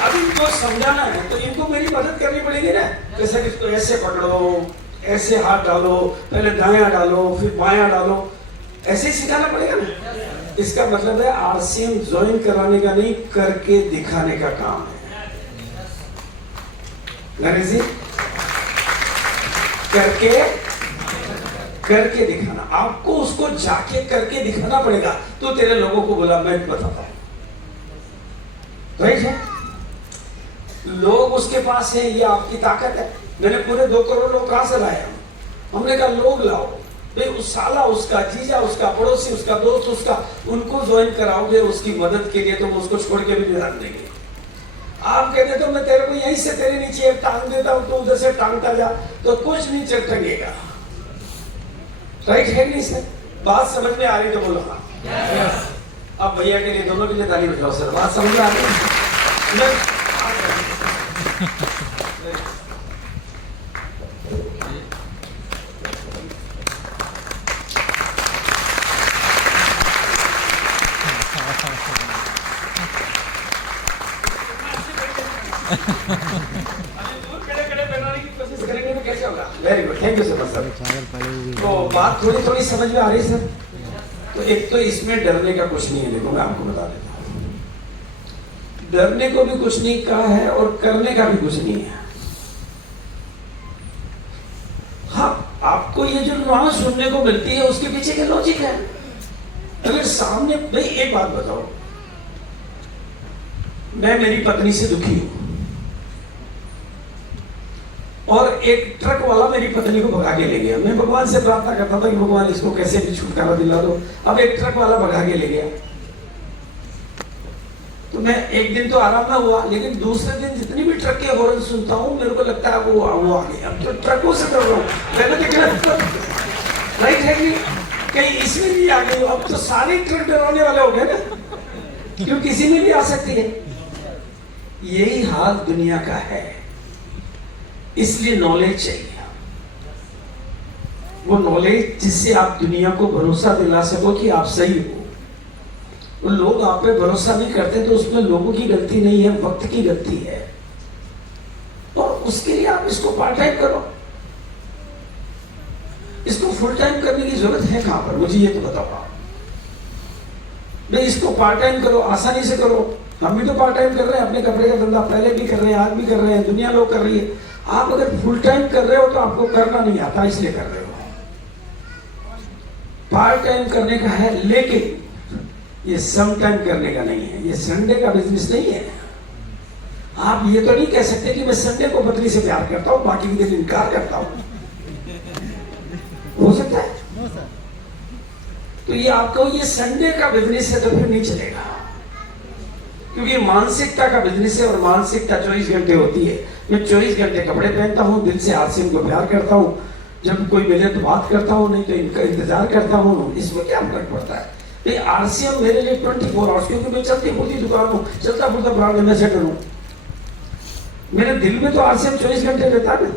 अब इनको समझाना है तो इनको मेरी मदद करनी पड़ेगी ना। जैसे कि इसको ऐसे पकड़ो, ऐसे हाथ डालो, पहले दायां डालो, फिर बायां डालो, ऐसे ही सिखाना पड़ेगा ना। इसका मतलब है आरसीएम ज्वाइन कराने का नहीं, करके दिखाने का काम है। नरेश जी, करके दिखाना, आपको उसको जाके करके दिखाना पड़ेगा। तो तेरे लोगों को बोला मैं बताता हूं, राइट है? लोग उसके पास है, ये आपकी ताकत है। मैंने पूरे 2 करोड़ लोग कहां से लाया? हमने कहा लोग लाओ भाई, उस साला, उसका जीजा, उसका पड़ोसी, उसका दोस्त, उसका, उनको ज्वाइन कराओगे उसकी मदद के लिए, तो उसको छोड़ के भी नहीं रख देंगे। आप कहते तो मैं तेरे को यहीं से तेरे नीचे एक टांग देता हूं, तो उधर से टांगता जा, तो कुछ नहीं टंगेगा। राइट है नहीं सर? बात समझ में आ रही तो बोलो हाँ। अब भैया के लिए, दोनों के लिए ताली बजाओ सर। बात समझ में आ रही? Very good, thank you so much sir. तो बात थोड़ी थोड़ी समझ में आ रही सर? तो एक तो इसमें डरने का कुछ नहीं है। देखो मैं आपको बता देता हूं, डरने को भी कुछ नहीं कहा है और करने का भी कुछ नहीं है। हाँ, आपको ये जो नुआंस सुनने को मिलती है उसके पीछे क्या लॉजिक है? अगर सामने, भाई एक बात बताओ, मैं मेरी पत्नी से दुखी हूं और एक ट्रक वाला मेरी पत्नी को भगा के ले गया। मैं भगवान से प्रार्थना करता था कि भगवान इसको कैसे भी छुटकारा दिला दो। अब एक ट्रक वाला भगा के ले गया, तो मैं एक दिन तो आराम में हुआ, लेकिन दूसरे दिन जितनी भी ट्रक के हॉर्न सुनता हूं मेरे को लगता है वो आ गया। अब तो ट्रकों से डर रहा हूं, पहले तो राइट है कि कहीं इसमें भी आ गई। अब तो सारे ट्रक डराने वाले हो गए ना, क्यों किसी में भी आ सकती है। यही हाल दुनिया का है, इसलिए नॉलेज चाहिए। वो नॉलेज जिससे आप दुनिया को भरोसा दिला सको कि आप सही हो। वो लोग आप पे भरोसा नहीं करते तो उसमें लोगों की गलती नहीं है, वक्त की गलती है। और उसके लिए आप इसको पार्ट टाइम करो। इसको फुल टाइम करने की जरूरत है कहां पर? मुझे ये तो बताओ। भाई इसको पार्ट टाइम करो, आसानी से करो। हम भी तो पार्ट टाइम कर रहे हैं, अपने कपड़े का धंधा पहले भी कर रहे हैं, आज भी कर रहे हैं, दुनिया लोग कर रही है। आप अगर फुल टाइम कर रहे हो तो आपको करना नहीं आता, इसलिए कर रहे हो। पार्ट टाइम करने का है, लेकिन ये सम टाइम करने का नहीं है। ये संडे का बिजनेस नहीं है। आप ये तो नहीं कह सकते कि मैं संडे को पत्नी से प्यार करता हूं, बाकी के दिन इनकार करता हूं। हो सकता है? तो ये आपको ये संडे का बिजनेस है तो फिर नहीं चलेगा, क्योंकि मानसिकता का बिजनेस है और मानसिकता 24 घंटे होती है। मैं 24 घंटे कपड़े पहनता हूँ, दिल से आज से इनको प्यार करता हूँ, जब कोई मिले तो बात करता हूँ, नहीं तो इनका इंतजार करता हूँ। इसमें क्या फर्क पड़ता है? ये आरसीएम मेरे लिए 24 आवर्स, क्योंकि मैं चलती फूलती दुकान हूँ, चलता फूलता ब्रांड एम्बेसडर हूँ। मेरे दिल में तो आरसीएम 24 घंटे रहता है ना।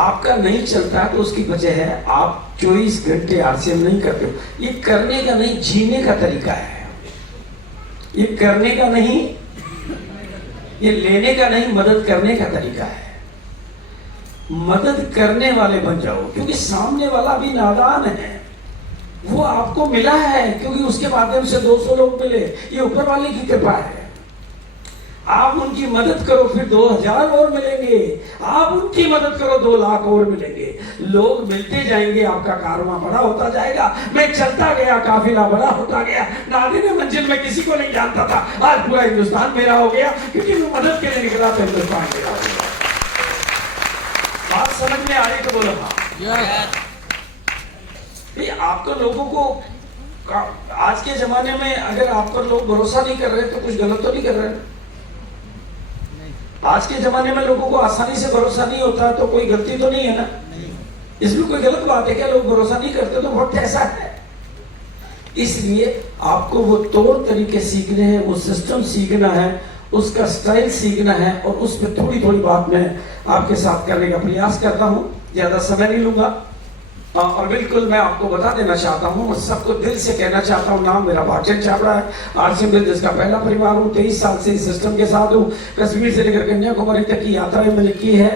आपका नहीं चलता तो उसकी वजह है आप 24 घंटे आरसीएम नहीं करते हो। ये करने का नहीं, जीने का तरीका है। ये करने का नहीं, ये लेने का नहीं, मदद करने का तरीका है। मदद करने वाले बन जाओ, क्योंकि सामने वाला भी नादान है। वो आपको मिला है क्योंकि उसके माध्यम से 200 लोग मिले। ये ऊपर वाले की कृपा है। आप उनकी मदद करो, फिर 2000 और मिलेंगे। आप उनकी मदद करो, 2 लाख और मिलेंगे। लोग मिलते जाएंगे, आपका कारवां बड़ा होता जाएगा। मैं चलता गया, काफिला बड़ा होता गया। नादिर मंजिल में किसी को नहीं जानता था, आज पूरा हिंदुस्तान मेरा हो गया, क्योंकि मैं मदद के लिए निकला तो हिंदुस्तान मेरा हो गया। बात समझ में आ रही तो बोलो हाँ। आप तो लोगों को, आज के जमाने में अगर आप पर लोग भरोसा नहीं कर रहे तो कुछ गलत तो नहीं कर रहे। आज के जमाने में लोगों को आसानी से भरोसा नहीं होता तो कोई गलती तो नहीं है ना? इसमें कोई गलत बात है क्या? लोग भरोसा नहीं करते तो बहुत ऐसा है। इसलिए आपको वो तौर तरीके सीखने हैं, वो सिस्टम सीखना है, उसका स्टाइल सीखना है, और उस पर थोड़ी थोड़ी बात मैं आपके साथ करने का प्रयास करता हूं। ज्यादा समय नहीं लूंगा। और बिल्कुल मैं आपको बता देना चाहता हूँ, सबको दिल से कहना चाहता हूँ, नाम मेरा भागचंद छाबड़ा है। आरसीएम बिजनेस का पहला परिवार हूँ। 23 साल से इस सिस्टम के साथ हूँ। कश्मीर से लेकर कन्याकुमारी तक की यात्राएं मैंने की है।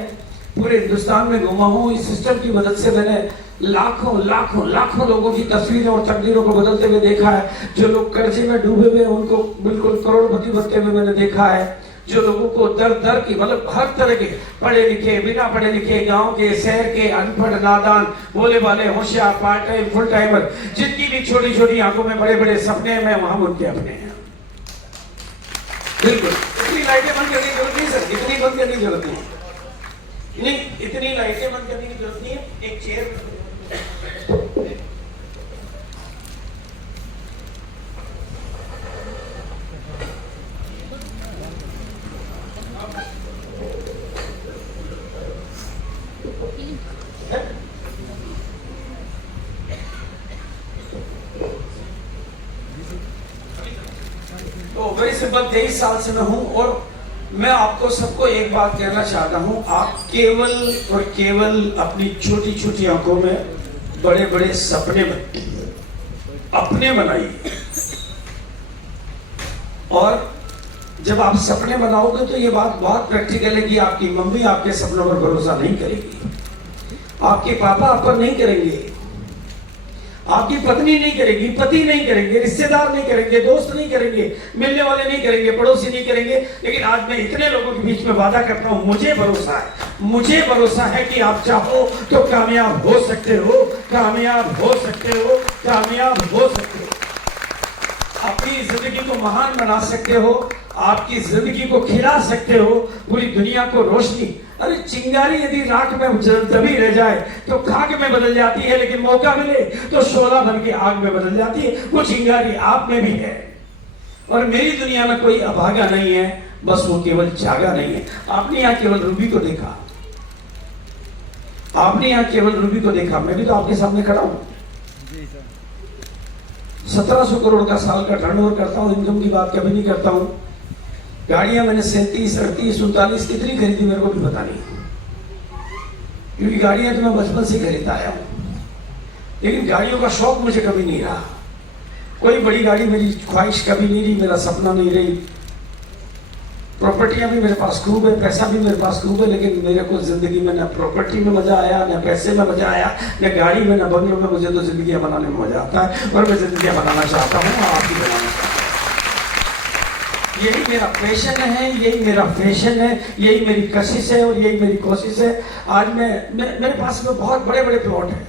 पूरे हिंदुस्तान में घूमा हूँ। इस सिस्टम की मदद से मैंने लाखों लाखों लाखों लोगों की तस्वीरें और तकदीरों को बदलते हुए देखा है। जो लोग कर्जे में डूबे हुए उनको बिल्कुल करोड़पति बनते हुए मैंने देखा है। जो लोगों को दर दर की मतलब हर तरह के पढ़े लिखे, बिना पढ़े लिखे, गांव के, शहर के, अनपढ़, नादान, बोले वाले, होशियार, पार्ट टाइम, फुल टाइमर, जिनकी भी छोटी छोटी आंखों में बड़े बड़े सपने हैं, मैं वहां उनके अपने हैं। बिल्कुल इतनी लाइटें बंद करने की जरूरत नहीं सर, इतनी बंद करने की जरूरत नहीं, इतनी लाइटें बंद करने की जरूरत नहीं है। एक चेयर तो वेरी सिंपल, 23 साल से मैं हूं और मैं आपको सबको एक बात कहना चाहता हूं, आप केवल और केवल अपनी छोटी छोटी आंखों में बड़े बड़े सपने अपने बनाइए। और जब आप सपने बनाओगे तो ये बात बहुत प्रैक्टिकल है कि आपकी मम्मी आपके सपनों पर भरोसा नहीं करेगी, आपके पापा आप पर नहीं करेंगे, आपकी पत्नी नहीं करेगी, पति नहीं करेंगे, रिश्तेदार नहीं करेंगे, दोस्त नहीं करेंगे, मिलने वाले नहीं करेंगे, पड़ोसी नहीं करेंगे। लेकिन आज मैं इतने लोगों के बीच में वादा करता हूं, मुझे भरोसा है कि आप चाहो तो कामयाब हो सकते हो, कामयाब हो सकते हो, कामयाब हो सकते हो। अपनी जिंदगी को महान बना सकते हो, आपकी जिंदगी को खिला सकते हो, पूरी दुनिया को रोशनी। अरे चिंगारी यदि राख में दबी रह जाए तो खाक में बदल जाती है, लेकिन मौका मिले तो शोला बन के आग में बदल जाती है। वो चिंगारी आप में भी है। और मेरी दुनिया में कोई अभागा नहीं है, बस वो केवल जागा नहीं है। आपने यहाँ केवल रूबी को देखा, आपने यहाँ केवल रूबी को देखा, मैं भी तो आपके सामने खड़ा हूं। 1700 करोड़ का साल का टर्नओवर करता हूं, इनकम की बात कभी नहीं करता हूं। गाड़ियां मैंने 37, 38, 39 कितनी खरीदी मेरे को भी पता नहीं, क्योंकि गाड़ियां तो मैं बचपन से खरीदता आया हूं। लेकिन गाड़ियों का शौक मुझे कभी नहीं रहा, कोई बड़ी गाड़ी मेरी ख्वाहिश कभी नहीं रही, मेरा सपना नहीं रही। प्रॉपर्टियां भी मेरे पास खूब है, पैसा भी मेरे पास खूब है, लेकिन मेरे को जिंदगी में न प्रॉपर्टी में मजा आया, न पैसे में मजा आया, न गाड़ी में, न बंगलों में। मुझे तो जिंदगियां बनाने में मजा आता है और मैं जिंदगियां बनाना चाहता हूँ, आप भी बनाना चाहता हूँ। यही मेरा पैशन है, यही मेरा फैशन है, यही मेरी कशिश है और यही मेरी कोशिश है। आज मेरे पास में बहुत बड़े बड़े प्लॉट हैं।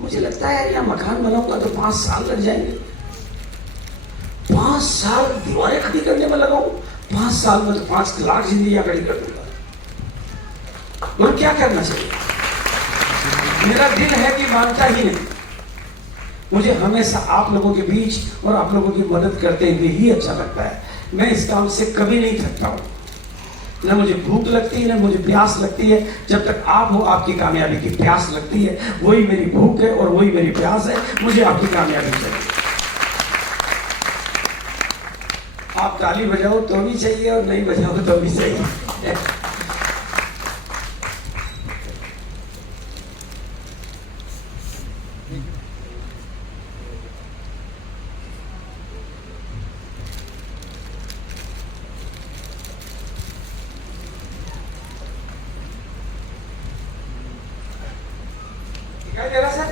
मुझे लगता है यार यहाँ मकान बनाऊंगा तो 5 साल लग जाएंगे। 5 साल दीवारें खड़ी करने में लगाऊं, 5 साल में तो 5 लाख जिंदगियां खड़ी कर दूंगा। और क्या करना चाहिए? मेरा दिल है कि मानता ही नहीं। मुझे हमेशा आप लोगों के बीच और आप लोगों की मदद करते हुए ही अच्छा लगता है। मैं इस काम से कभी नहीं थकता हूं, ना मुझे भूख लगती है, ना मुझे प्यास लगती है। जब तक आप हो, आपकी कामयाबी की प्यास लगती है, वही मेरी भूख है और वही मेरी प्यास है। मुझे आपकी कामयाबी चाहिए। आप ताली बजाओ तो भी चाहिए और नहीं बजाओ तो भी चाहिए। दिखाई दे रहा सर?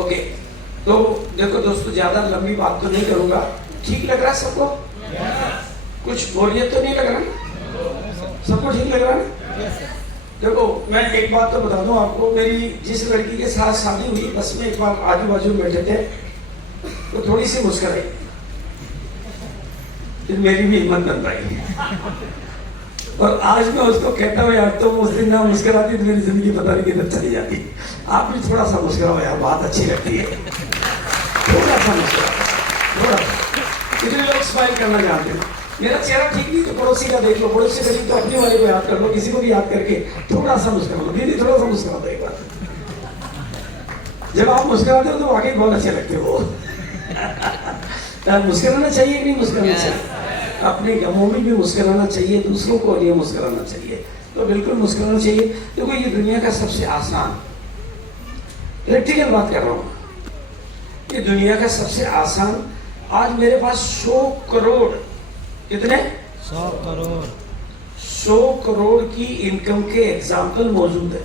ओके, तो देखो दोस्तों, ज्यादा लंबी बात तो नहीं करूंगा। ठीक लग रहा है सबको? कुछ बोरियत तो नहीं लग रहा? सबको ठीक लग रहा है? देखो मैं एक बात तो बता दूं आपको, मेरी जिस लड़की के साथ शादी हुई, बस में एक बार आजू बाजू में बैठे थे तो थोड़ी सी मुस्कुराई, फिर मेरी भी हिम्मत बन पाई। और आज मैं उसको कहता हूँ यार तुम उस दिन ना मुस्कुराती तो मेरी जिंदगी पता नहीं किधर चली जाती। आप भी थोड़ा सा मुस्कुराओ यार, बात अच्छी लगती है। थोड़ा सा मुस्कुराओ, थोड़ा सा। कितने लोग स्माइल करना जानते हैं? मेरा चेहरा ठीक नहीं तो पड़ोसी का देख लो, पड़ोसी का नहीं तो अपने वाले को याद कर लो, किसी को भी याद करके थोड़ा सा मुस्कुरा लो। दीदी थोड़ा सा मुस्कुरा दो एक बार। जब आप मुस्कुराते हो तो वाकई बहुत अच्छे लगते हो। मुस्कुराना चाहिए कि नहीं मुस्कुराना चाहिए? अपने गमों में भी मुस्कुराना चाहिए, दूसरों को लिए मुस्कुराना चाहिए, तो बिल्कुल मुस्कुराना चाहिए। देखो ये दुनिया का सबसे आसान, प्रैक्टिकल बात कर रहा हूँ, ये दुनिया का सबसे आसान। आज मेरे पास 100 करोड़, कितने? 100 करोड़ 100 करोड़ की इनकम के एग्जाम्पल मौजूद है।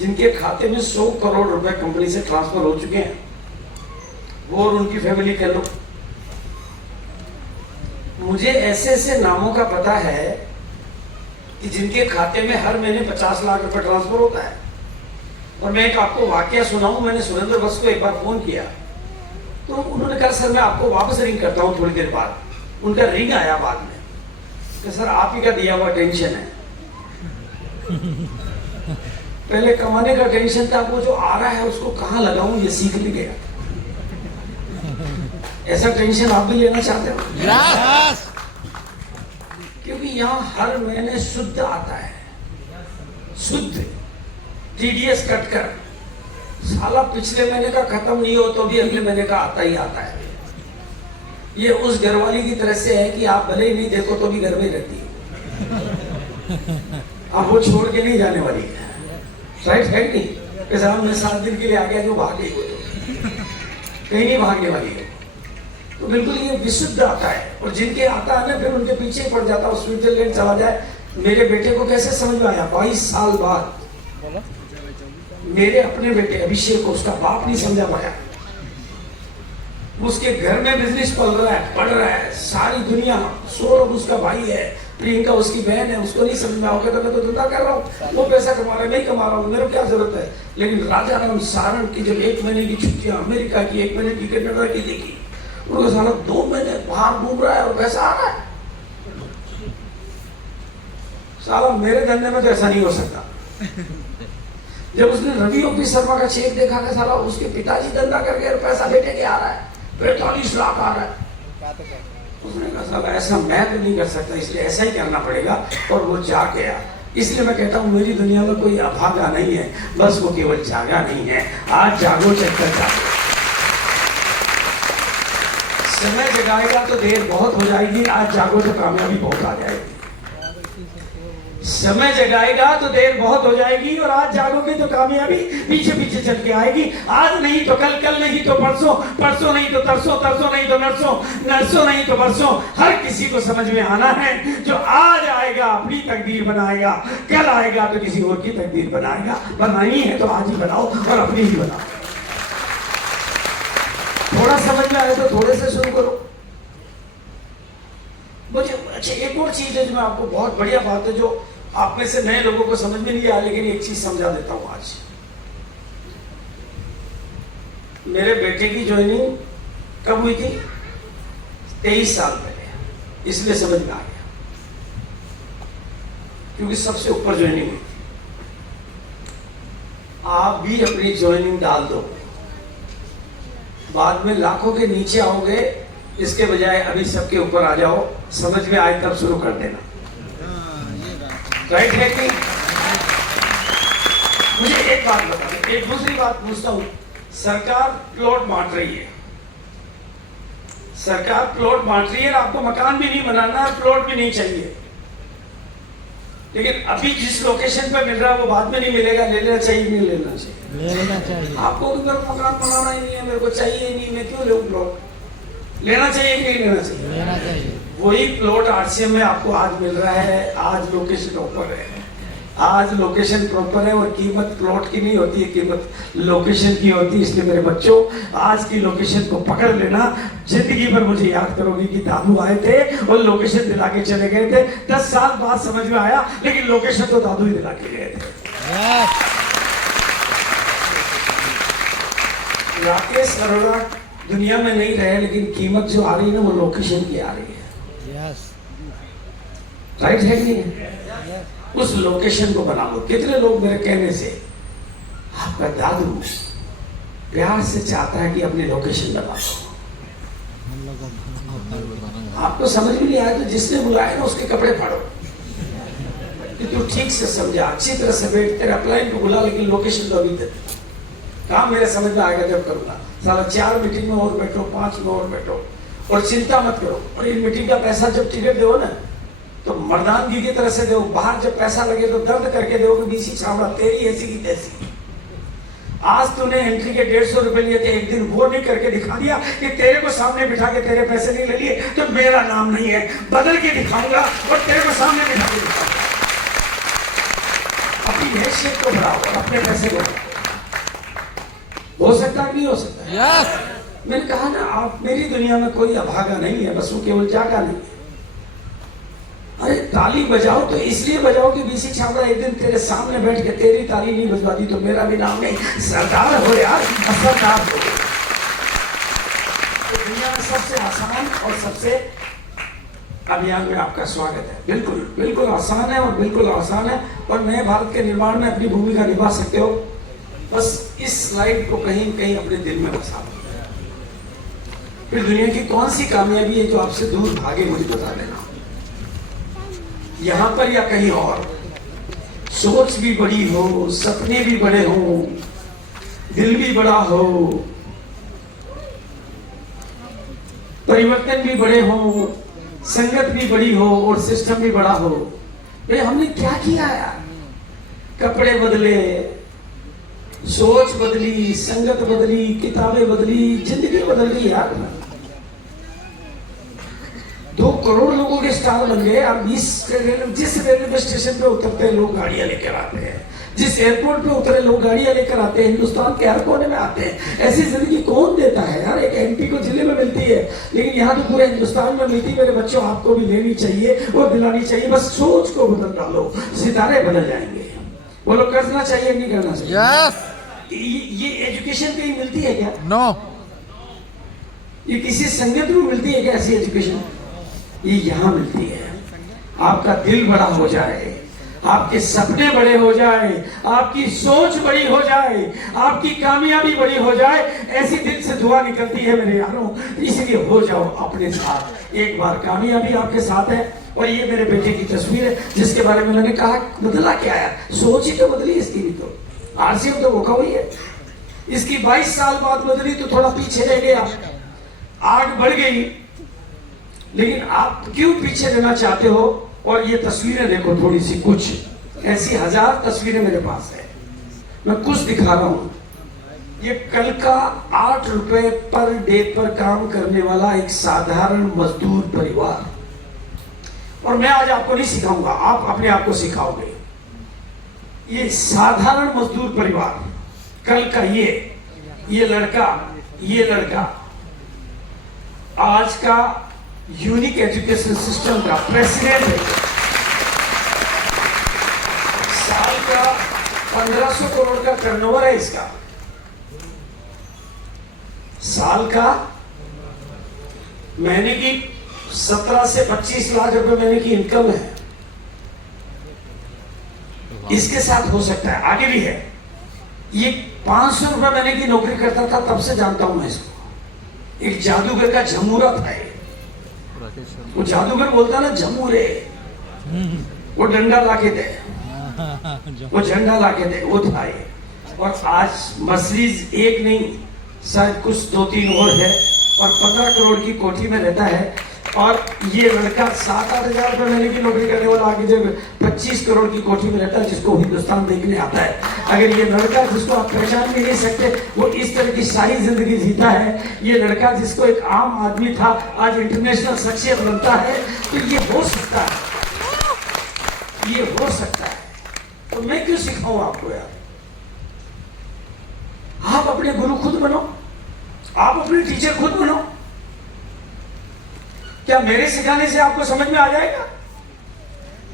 जिनके खाते में 100 करोड़ रुपए कंपनी से ट्रांसफर हो चुके हैं, वो और उनकी फैमिली के लोग। मुझे ऐसे ऐसे नामों का पता है कि जिनके खाते में हर महीने 50 लाख रुपए ट्रांसफर होता है। और मैं एक आपको वाकया सुनाऊं, मैंने सुरेंद्र बस को एक बार फोन किया, तो उन्होंने कहा सर मैं आपको वापस रिंग करता हूं थोड़ी देर बाद। उनका रिंग आया बाद में कि सर आप ही का दिया हुआ टेंशन है। पहले कमाने का टेंशन था, वो जो आ रहा है उसको कहां लगाऊं ये सीख नहीं गया। ऐसा टेंशन आप भी लेना चाहते हो? यस। क्योंकि यहाँ हर महीने शुद्ध आता है, शुद्ध टीडीएस कट कर। साला पिछले महीने का खत्म नहीं हो तो भी अगले महीने का आता ही आता है। ये उस घरवाली की तरह से है कि आप भले ही नहीं देखो तो भी घर में रहती है, आप वो छोड़ के नहीं जाने वाली है। राइट है नहीं? साहब मैं 7 दिन के लिए आ गया, जो भाग गई वो तो कहीं नहीं भागने वाली है। तो बिल्कुल ये विशुद्ध आता है। और जिनके आता है ना फिर उनके पीछे ही पड़ जाता है, स्विट्जरलैंड चला जाए। मेरे बेटे को कैसे समझ में आया? 22 साल बाद मेरे अपने बेटे अभिषेक को उसका बाप नहीं समझा पाया। उसके घर में बिजनेस पल रहा है, पढ़ रहा है, सारी दुनिया, सौरभ उसका भाई है, प्रियंका उसकी बहन है, उसको नहीं समझ में आओगे तो मैं तो धंधा कर रहा हूँ, वो पैसा कमा रहा है, नहीं कमा रहा हूँ, मेरे को क्या जरूरत है। लेकिन राजा राम सारण की जब 1 महीने की छुट्टियां अमेरिका की, 1 महीने की कनाडा की देखी, उनको साला 2 महीने बाहर घूम रहा है और पैसा आ रहा है। साला मेरे धंधे में तो ऐसा नहीं हो सकता। जब उसने रवि ओपी शर्मा का चेक देखा कि साला उसके पिताजी धंधा करके और पैसा लेके के आ रहा है, 45 लाख आ रहा है, उसने कहा साला ऐसा मैं तो नहीं कर सकता, इसलिए ऐसा ही करना पड़ेगा। और वो जाग गया। इसलिए मैं कहता हूँ मेरी दुनिया में कोई अभागा नहीं है, बस वो केवल जागा नहीं है। आज जागो, चक्कर जागो। समय जगाएगा तो देर बहुत हो जाएगी, आज जागो तो कामयाबी बहुत आ जाएगी। समय जगाएगा तो देर बहुत हो जाएगी और आज जागोगे तो कामयाबी पीछे पीछे चल के आएगी। आज नहीं तो कल, कल नहीं तो परसों, परसों नहीं तो तरसों, तरसों नहीं तो नरसों, नरसों नहीं तो बरसों। हर किसी को समझ में आना है, जो आज आएगा अपनी तकदीर बनाएगा, कल आएगा तो किसी और की तकदीर बनाएगा। बनानी है तो आज ही बनाओ और अपनी ही बनाओ। थोड़ा समझ में आए तो थोड़े से शुरू करो। मुझे अच्छा एक और चीज है जो मैं आपको, बहुत बढ़िया बात है जो आप में से नए लोगों को समझ में नहीं आया, लेकिन एक चीज समझा देता हूं आज। मेरे बेटे की ज्वाइनिंग कब हुई थी? 23 साल पहले, इसलिए समझ में आ गया क्योंकि सबसे ऊपर ज्वाइनिंग हुई थी। आप भी अपनी ज्वाइनिंग डाल दो, बाद में लाखों के नीचे आओगे, इसके बजाय अभी सबके ऊपर आ जाओ। समझ में आए तब शुरू कर देना। राइट है कि? मुझे एक बात बता दें, एक दूसरी बात पूछता हूं। सरकार प्लॉट बांट रही है, सरकार प्लॉट बांट रही है, आपको मकान भी नहीं बनाना है, प्लॉट भी नहीं चाहिए, लेकिन अभी जिस लोकेशन पे मिल रहा है वो बाद में नहीं मिलेगा। ले लेना चाहिए, नहीं लेना चाहिए? ले लेना चाहिए। आपको मेरे को मकान बनाना ही नहीं है, मेरे को चाहिए ही नहीं, मैं क्यों लूं प्लॉट? लेना चाहिए कि नहीं लेना चाहिए? लेना चाहिए। वही प्लॉट आरसीएम में आपको आज मिल रहा है। आज लोकेशन प्रॉपर है, आज लोकेशन प्रॉपर है और कीमत प्लॉट की नहीं होती है, कीमत लोकेशन की होती है। इसलिए मेरे बच्चों, आज की लोकेशन को पकड़ लेना। जिंदगी भर मुझे याद करोगे कि दादू आए थे और लोकेशन दिला के चले गए थे। 10 साल बाद समझ में आया, लेकिन लोकेशन तो दादू ही दिला के गए थे। राकेश अरोड़ा दुनिया में नहीं रहे, लेकिन कीमत जो आ रही है ना वो लोकेशन की आ रही है। राइट है कि नहीं? उस लोकेशन को बना लो। कितने लोग मेरे कहने से, आपका दादू प्यार से चाहता है कि अपनी लोकेशन बना लो। आपको समझ में नहीं आया तो जिसने बुलाया ना उसके कपड़े फाड़ो कि तू ठीक से समझा, अच्छी तरह से बैठ, तेरे अपलाइन को बुला, लेकिन लोकेशन तो अभी तक। काम मेरे समझ में आएगा जब करूंगा। साला 4 मीटिंग में और बैठो, 5 में और बैठो, और चिंता मत करो। और इन मीटिंग का पैसा जब टिकट दो ना तो मर्दानगी की तरह से दो। बाहर जब पैसा लगे तो दर्द करके दो कि बीसी छावड़ा तेरी ऐसी की तैसी। आज तूने एंट्री के 150 रुपए लिए थे, एक दिन वो नहीं करके दिखा दिया कि तेरे को सामने बिठा के तेरे पैसे नहीं ले लिए तो मेरा नाम नहीं है। बदल के दिखाऊंगा और तेरे को सामने बिठा के दिखाऊंगा। अपनी अपनी हैसियत को बढ़ाओ और अपने पैसे को बढ़ाओ। हो सकता है नहीं हो सकता है? यस मैंने कहा ना, आप मेरी दुनिया में कोई अभागा नहीं है, बस वो केवल जागा नहीं है। अरे ताली बजाओ तो इसलिए बजाओ कि बीसी छाबड़ा एक दिन तेरे सामने बैठ के तेरी ताली नहीं बजवाती तो मेरा भी नाम नहीं, सरदार हो यार, सरदार हो। तो दुनिया में सबसे आसान और सबसे अभियान में आपका स्वागत है। बिल्कुल बिल्कुल आसान है और बिल्कुल आसान है, और नए भारत के निर्माण में अपनी भूमिका निभा सकते हो। बस इस स्लाइड को कहीं कहीं अपने दिल में बसा दो। फिर दुनिया की कौन सी कामयाबी है जो आपसे दूर भागे, मुझे बता देना। यहां पर या कहीं और, सोच भी बड़ी हो, सपने भी बड़े हो, दिल भी बड़ा हो, परिवर्तन भी बड़े हो, संगत भी बड़ी हो और सिस्टम भी बड़ा हो। भाई हमने क्या किया यार? कपड़े बदले, सोच बदली, संगत बदली, किताबें बदली, जिंदगी बदल गई यार। 2 करोड़ लोगों के स्टार बन गए। अब जिस रेलवे स्टेशन पे उतरते हैं लोग गाड़ियां लेकर आते हैं, जिस एयरपोर्ट पे उतरे लोग गाड़ियां लेकर आते हैं, हिंदुस्तान के हर कोने में आते हैं। ऐसी जिंदगी कौन देता है यार? एक एमपी को जिले में मिलती है, लेकिन यहाँ तो पूरे हिंदुस्तान में मिलती है। मेरे बच्चों, आपको भी लेनी चाहिए और दिलानी चाहिए। बस सोच को बदल डालो, सितारे बदल जाएंगे। बोलो, करना चाहिए नहीं करना चाहिए? यस ये एजुकेशन कहीं मिलती है क्या? नो ये किसी संगत में मिलती है क्या ऐसी एजुकेशन? ये यहाँ मिलती है। आपका दिल बड़ा हो जाए, आपके सपने बड़े हो जाए, आपकी सोच बड़ी हो जाए, आपकी कामयाबी बड़ी हो जाए, ऐसी दिल से दुआ निकलती है मेरे यारों। इसलिए हो जाओ अपने साथ। एक बार कामयाबी आपके साथ है। और ये मेरे बेटे की तस्वीर है जिसके बारे में मैंने कहा बदला क्या है? सोच ही तो बदली इसकी भी। तो आरसीएम तो वो हुई है इसकी। 22 साल बाद बदली तो थोड़ा पीछे रह गया, आग बढ़ गई। लेकिन आप क्यों पीछे रहना चाहते हो? और ये तस्वीरें देखो थोड़ी सी, कुछ ऐसी 1000 तस्वीरें मेरे पास है। मैं कुछ दिखा रहा हूं। ये कल का 8 रुपए पर डे पर काम करने वाला एक साधारण मजदूर परिवार। और मैं आज आपको नहीं सिखाऊंगा, आप अपने आप को सिखाओगे। ये साधारण मजदूर परिवार, कल का ये लड़का आज का यूनिक एजुकेशन सिस्टम का प्रेसिडेंट है। साल का 1500 करोड़ का टर्नओवर है इसका। साल का महीने की 17 से 25 लाख रुपए महीने की इनकम है। इसके साथ हो सकता है, आगे भी है। ये 500 रुपए महीने की नौकरी करता था, तब से जानता हूं मैं इसको। एक जादूगर का झमूरा था ये। वो जादूगर बोलता ना झमूरे, वो डंडा लाके दे, वो झंडा लाके दे, वो था ये। और आज मर्सिडीज एक नहीं, शायद कुछ 2-3 और है, और 15 करोड़ की कोठी में रहता है। और ये लड़का 7-8 हजार रुपए महीने की नौकरी करने वाला आगे जब 25 करोड़ की कोठी में रहता है, जिसको हिंदुस्तान देखने आता है। अगर ये लड़का जिसको आप पहचान भी नहीं सकते, वो इस तरह की शाही जिंदगी जीता है, ये लड़का जिसको एक आम आदमी था आज इंटरनेशनल शख्सियत बनता है, तो ये हो सकता है, ये हो सकता है। तो मैं क्यों सिखाऊं आपको यार? आप अपने गुरु खुद बनो, आप अपने टीचर खुद बनो। क्या मेरे सिखाने से आपको समझ में आ जाएगा?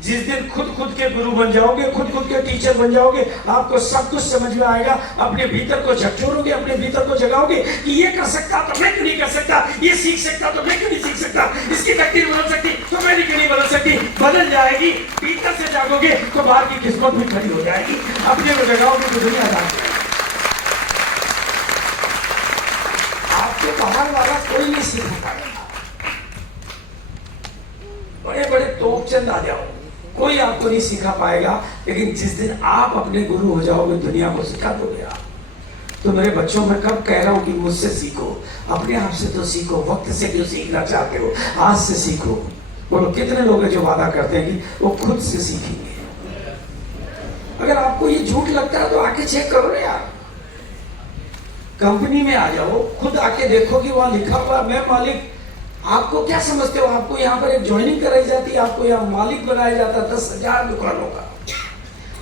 जिस दिन खुद के गुरु बन जाओगे, खुद के टीचर बन जाओगे, आपको सब कुछ समझ में आएगा। अपने भीतर को झकझोरोगे, अपने भीतर को जगाओगे कि ये कर सकता तो मैं क्यों नहीं कर सकता, ये सीख सकता तो मैं क्यों नहीं सीख सकता, इसकी तकदीर बदल सकती तो मैं क्यों नहीं बदल सकती। बदल जाएगी। भीतर से जागोगे तो बाहर की किस्मत भी खड़ी हो जाएगी। अपने को जगाओगे तो दुनिया जाग जाएगी। आपको बाहर वाला कोई नहीं सिखा पाएगा। बड़े बड़े तोपचंद आ जाओ, कोई आपको नहीं सिखा पाएगा। लेकिन जिस दिन आप अपने गुरु हो जाओगे, दुनिया को सिखा दोगे आप। तो मेरे बच्चों, मैं कब कह रहा हूं कि मुझसे सीखो, अपने आप से तो सीखो। वक्त से क्यों सीखना चाहते हो? आज से सीखो। बोलो, कितने लोग हैं जो वादा करते हैं कि वो खुद से सीखेंगे? अगर आपको ये झूठ लगता है तो आके चेक करो यार। कंपनी में आ जाओ, खुद आके देखो कि वहां लिखा हुआ मैं मालिक। आपको क्या समझते हो? आपको यहाँ पर एक ज्वाइनिंग कराई जाती है, आपको यहाँ मालिक बनाया जाता है 10,000 दुकानों का।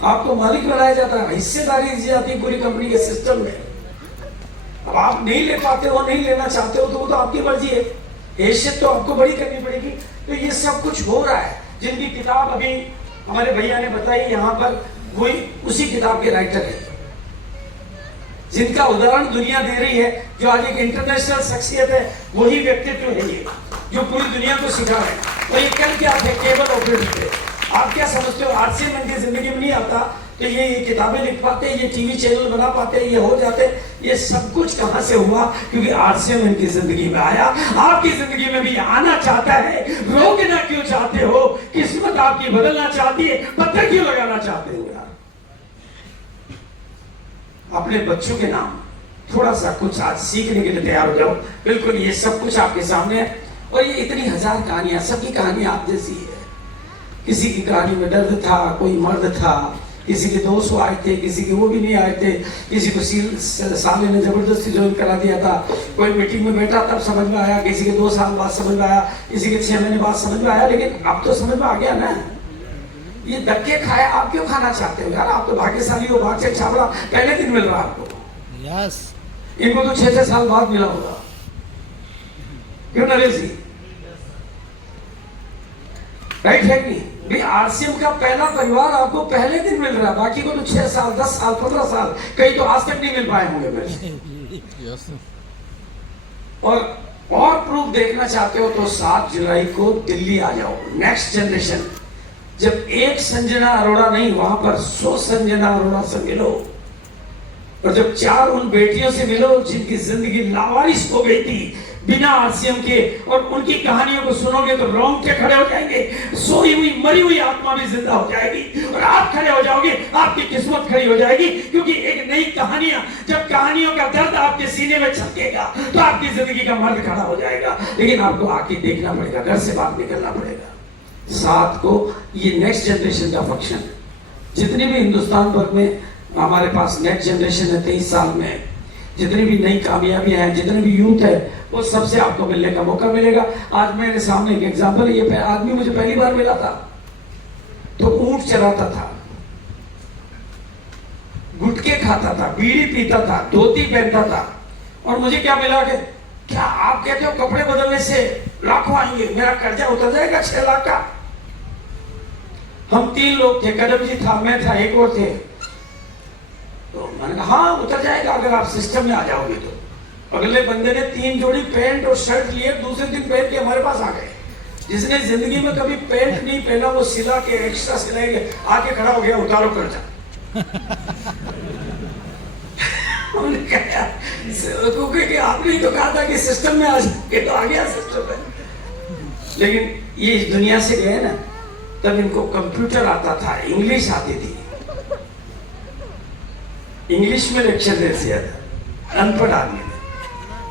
आपको मालिक बनाया जाता है, हिस्सेदारी दी जाती है पूरी कंपनी के सिस्टम में। अब आप नहीं ले पाते हो, नहीं लेना चाहते हो, तो वो तो आपकी मर्जी है, हैसियत तो आपको बड़ी करनी पड़ेगी। तो ये सब कुछ हो रहा है। जिनकी किताब अभी हमारे भैया ने बताई यहाँ पर, वही उसी किताब के राइटर है, जिनका उदाहरण दुनिया दे रही है, जो आज एक इंटरनेशनल शख्सियत है, वही व्यक्तित्व है ये, जो पूरी दुनिया को सिखा रहे हैं। तो ये कल क्या थे, केबल ऑपरेटर थे। आप क्या समझते हो आरसीएम इनकी जिंदगी में नहीं आता कि ये किताबें लिख पाते, ये टीवी चैनल बना पाते, ये हो जाते? ये सब कुछ कहां से हुआ? क्योंकि आरसीएम इनकी जिंदगी में आया। आपकी जिंदगी में भी आना चाहता है, रोकना क्यों चाहते हो? किस्मत आपकी बदलना चाहती है, पत्थर क्यों लगाना चाहते हो यार? अपने बच्चों के नाम थोड़ा सा कुछ आज सीखने के लिए तैयार हो जाओ। बिल्कुल ये सब कुछ आपके सामने है, और ये इतनी हजार कहानियां, सबकी कहानी आप जैसी है। किसी की कहानी में दर्द था, कोई मर्द था, किसी के 200 आए थे, किसी के वो भी नहीं आए थे, किसी को साले ने जबरदस्ती ज्वाइन करा दिया था, कोई मीटिंग में बैठा तब समझ में आया, किसी के 2 साल बाद समझ में आया, किसी के 6 महीने बाद समझ में आया, लेकिन अब तो समझ में आ गया ना। ये धक्के खाया, आप क्यों खाना चाहते हो यार? आप तो भाग्यशाली हो, भाग से छापड़ा पहले दिन मिल रहा आपको। यस, इनको तो 6-6 साल बाद मिला होगा, क्यों नरेश जी? राइट है नहीं? आरसीएम का पहला परिवार आपको पहले दिन मिल रहा है, बाकी को तो 6 साल, 10 साल, 15 साल, कई तो आज तक नहीं मिल पाए होंगे मेरे। और प्रूफ देखना चाहते हो तो 7 जुलाई को दिल्ली आ जाओ। नेक्स्ट जनरेशन, जब एक संजना अरोड़ा नहीं, वहां पर 100 संजना अरोड़ा से मिलो, और जब 4 उन बेटियों से मिलो जिनकी जिंदगी लावारिस हो गई थी बिना आरसीएम के, और उनकी कहानियों को सुनोगे तो रोंगटे खड़े हो जाएंगे। सोई हुई मरी हुई आत्मा भी जिंदा हो जाएगी, और आप खड़े हो जाओगे, आपकी किस्मत खड़ी हो जाएगी। क्योंकि एक नई कहानियां, जब कहानियों का दर्द आपके सीने में छलकेगा तो आपकी जिंदगी का मर्द खड़ा हो जाएगा। लेकिन आपको आके देखना पड़ेगा, घर से बाहर निकलना पड़ेगा। 7 को ये नेक्स्ट जनरेशन का फंक्शन, जितने भी हिंदुस्तान भर में हमारे पास नेक्स्ट जनरेशन है, 23 साल में जितनी भी नई कामयाबियां हैं, जितने भी यूथ है, वो सबसे आपको मिलने का मौका मिलेगा। आज मेरे सामने एक एग्जांपल है, ये आदमी मुझे पहली बार मिला था तो ऊंट चराता था, गुटके खाता था, बीड़ी पीता था, धोती पहनता था, और मुझे क्या मिला कि क्या आप कहते हो कपड़े बदलने से लाखों आएंगे? मेरा कर्जा उतर जाएगा 6 लाख का। हम 3 लोग थे, कदम जी था, मैं था, एक और थे। तो मैंने कहा हाँ उतर जाएगा अगर आप सिस्टम में आ जाओगे तो। अगले बंदे ने 3 जोड़ी पैंट और शर्ट लिए, दूसरे दिन पहन के हमारे पास आ गए। जिसने जिंदगी में कभी पैंट नहीं पहना, वो सिला के एक्स्ट्रा सिलाएंगे, आके खड़ा हो गया, उतारो कर्जा। हमने कहा क्योंकि आपने तो कहा था कि सिस्टम में आ जाएंगे, तो आ गया सिस्टम में। लेकिन ये इस दुनिया से गए ना, तब इनको कंप्यूटर आता था, इंग्लिश आती थी, इंग्लिश में लेक्चर दे दिया था। अनपढ़ आदमी ने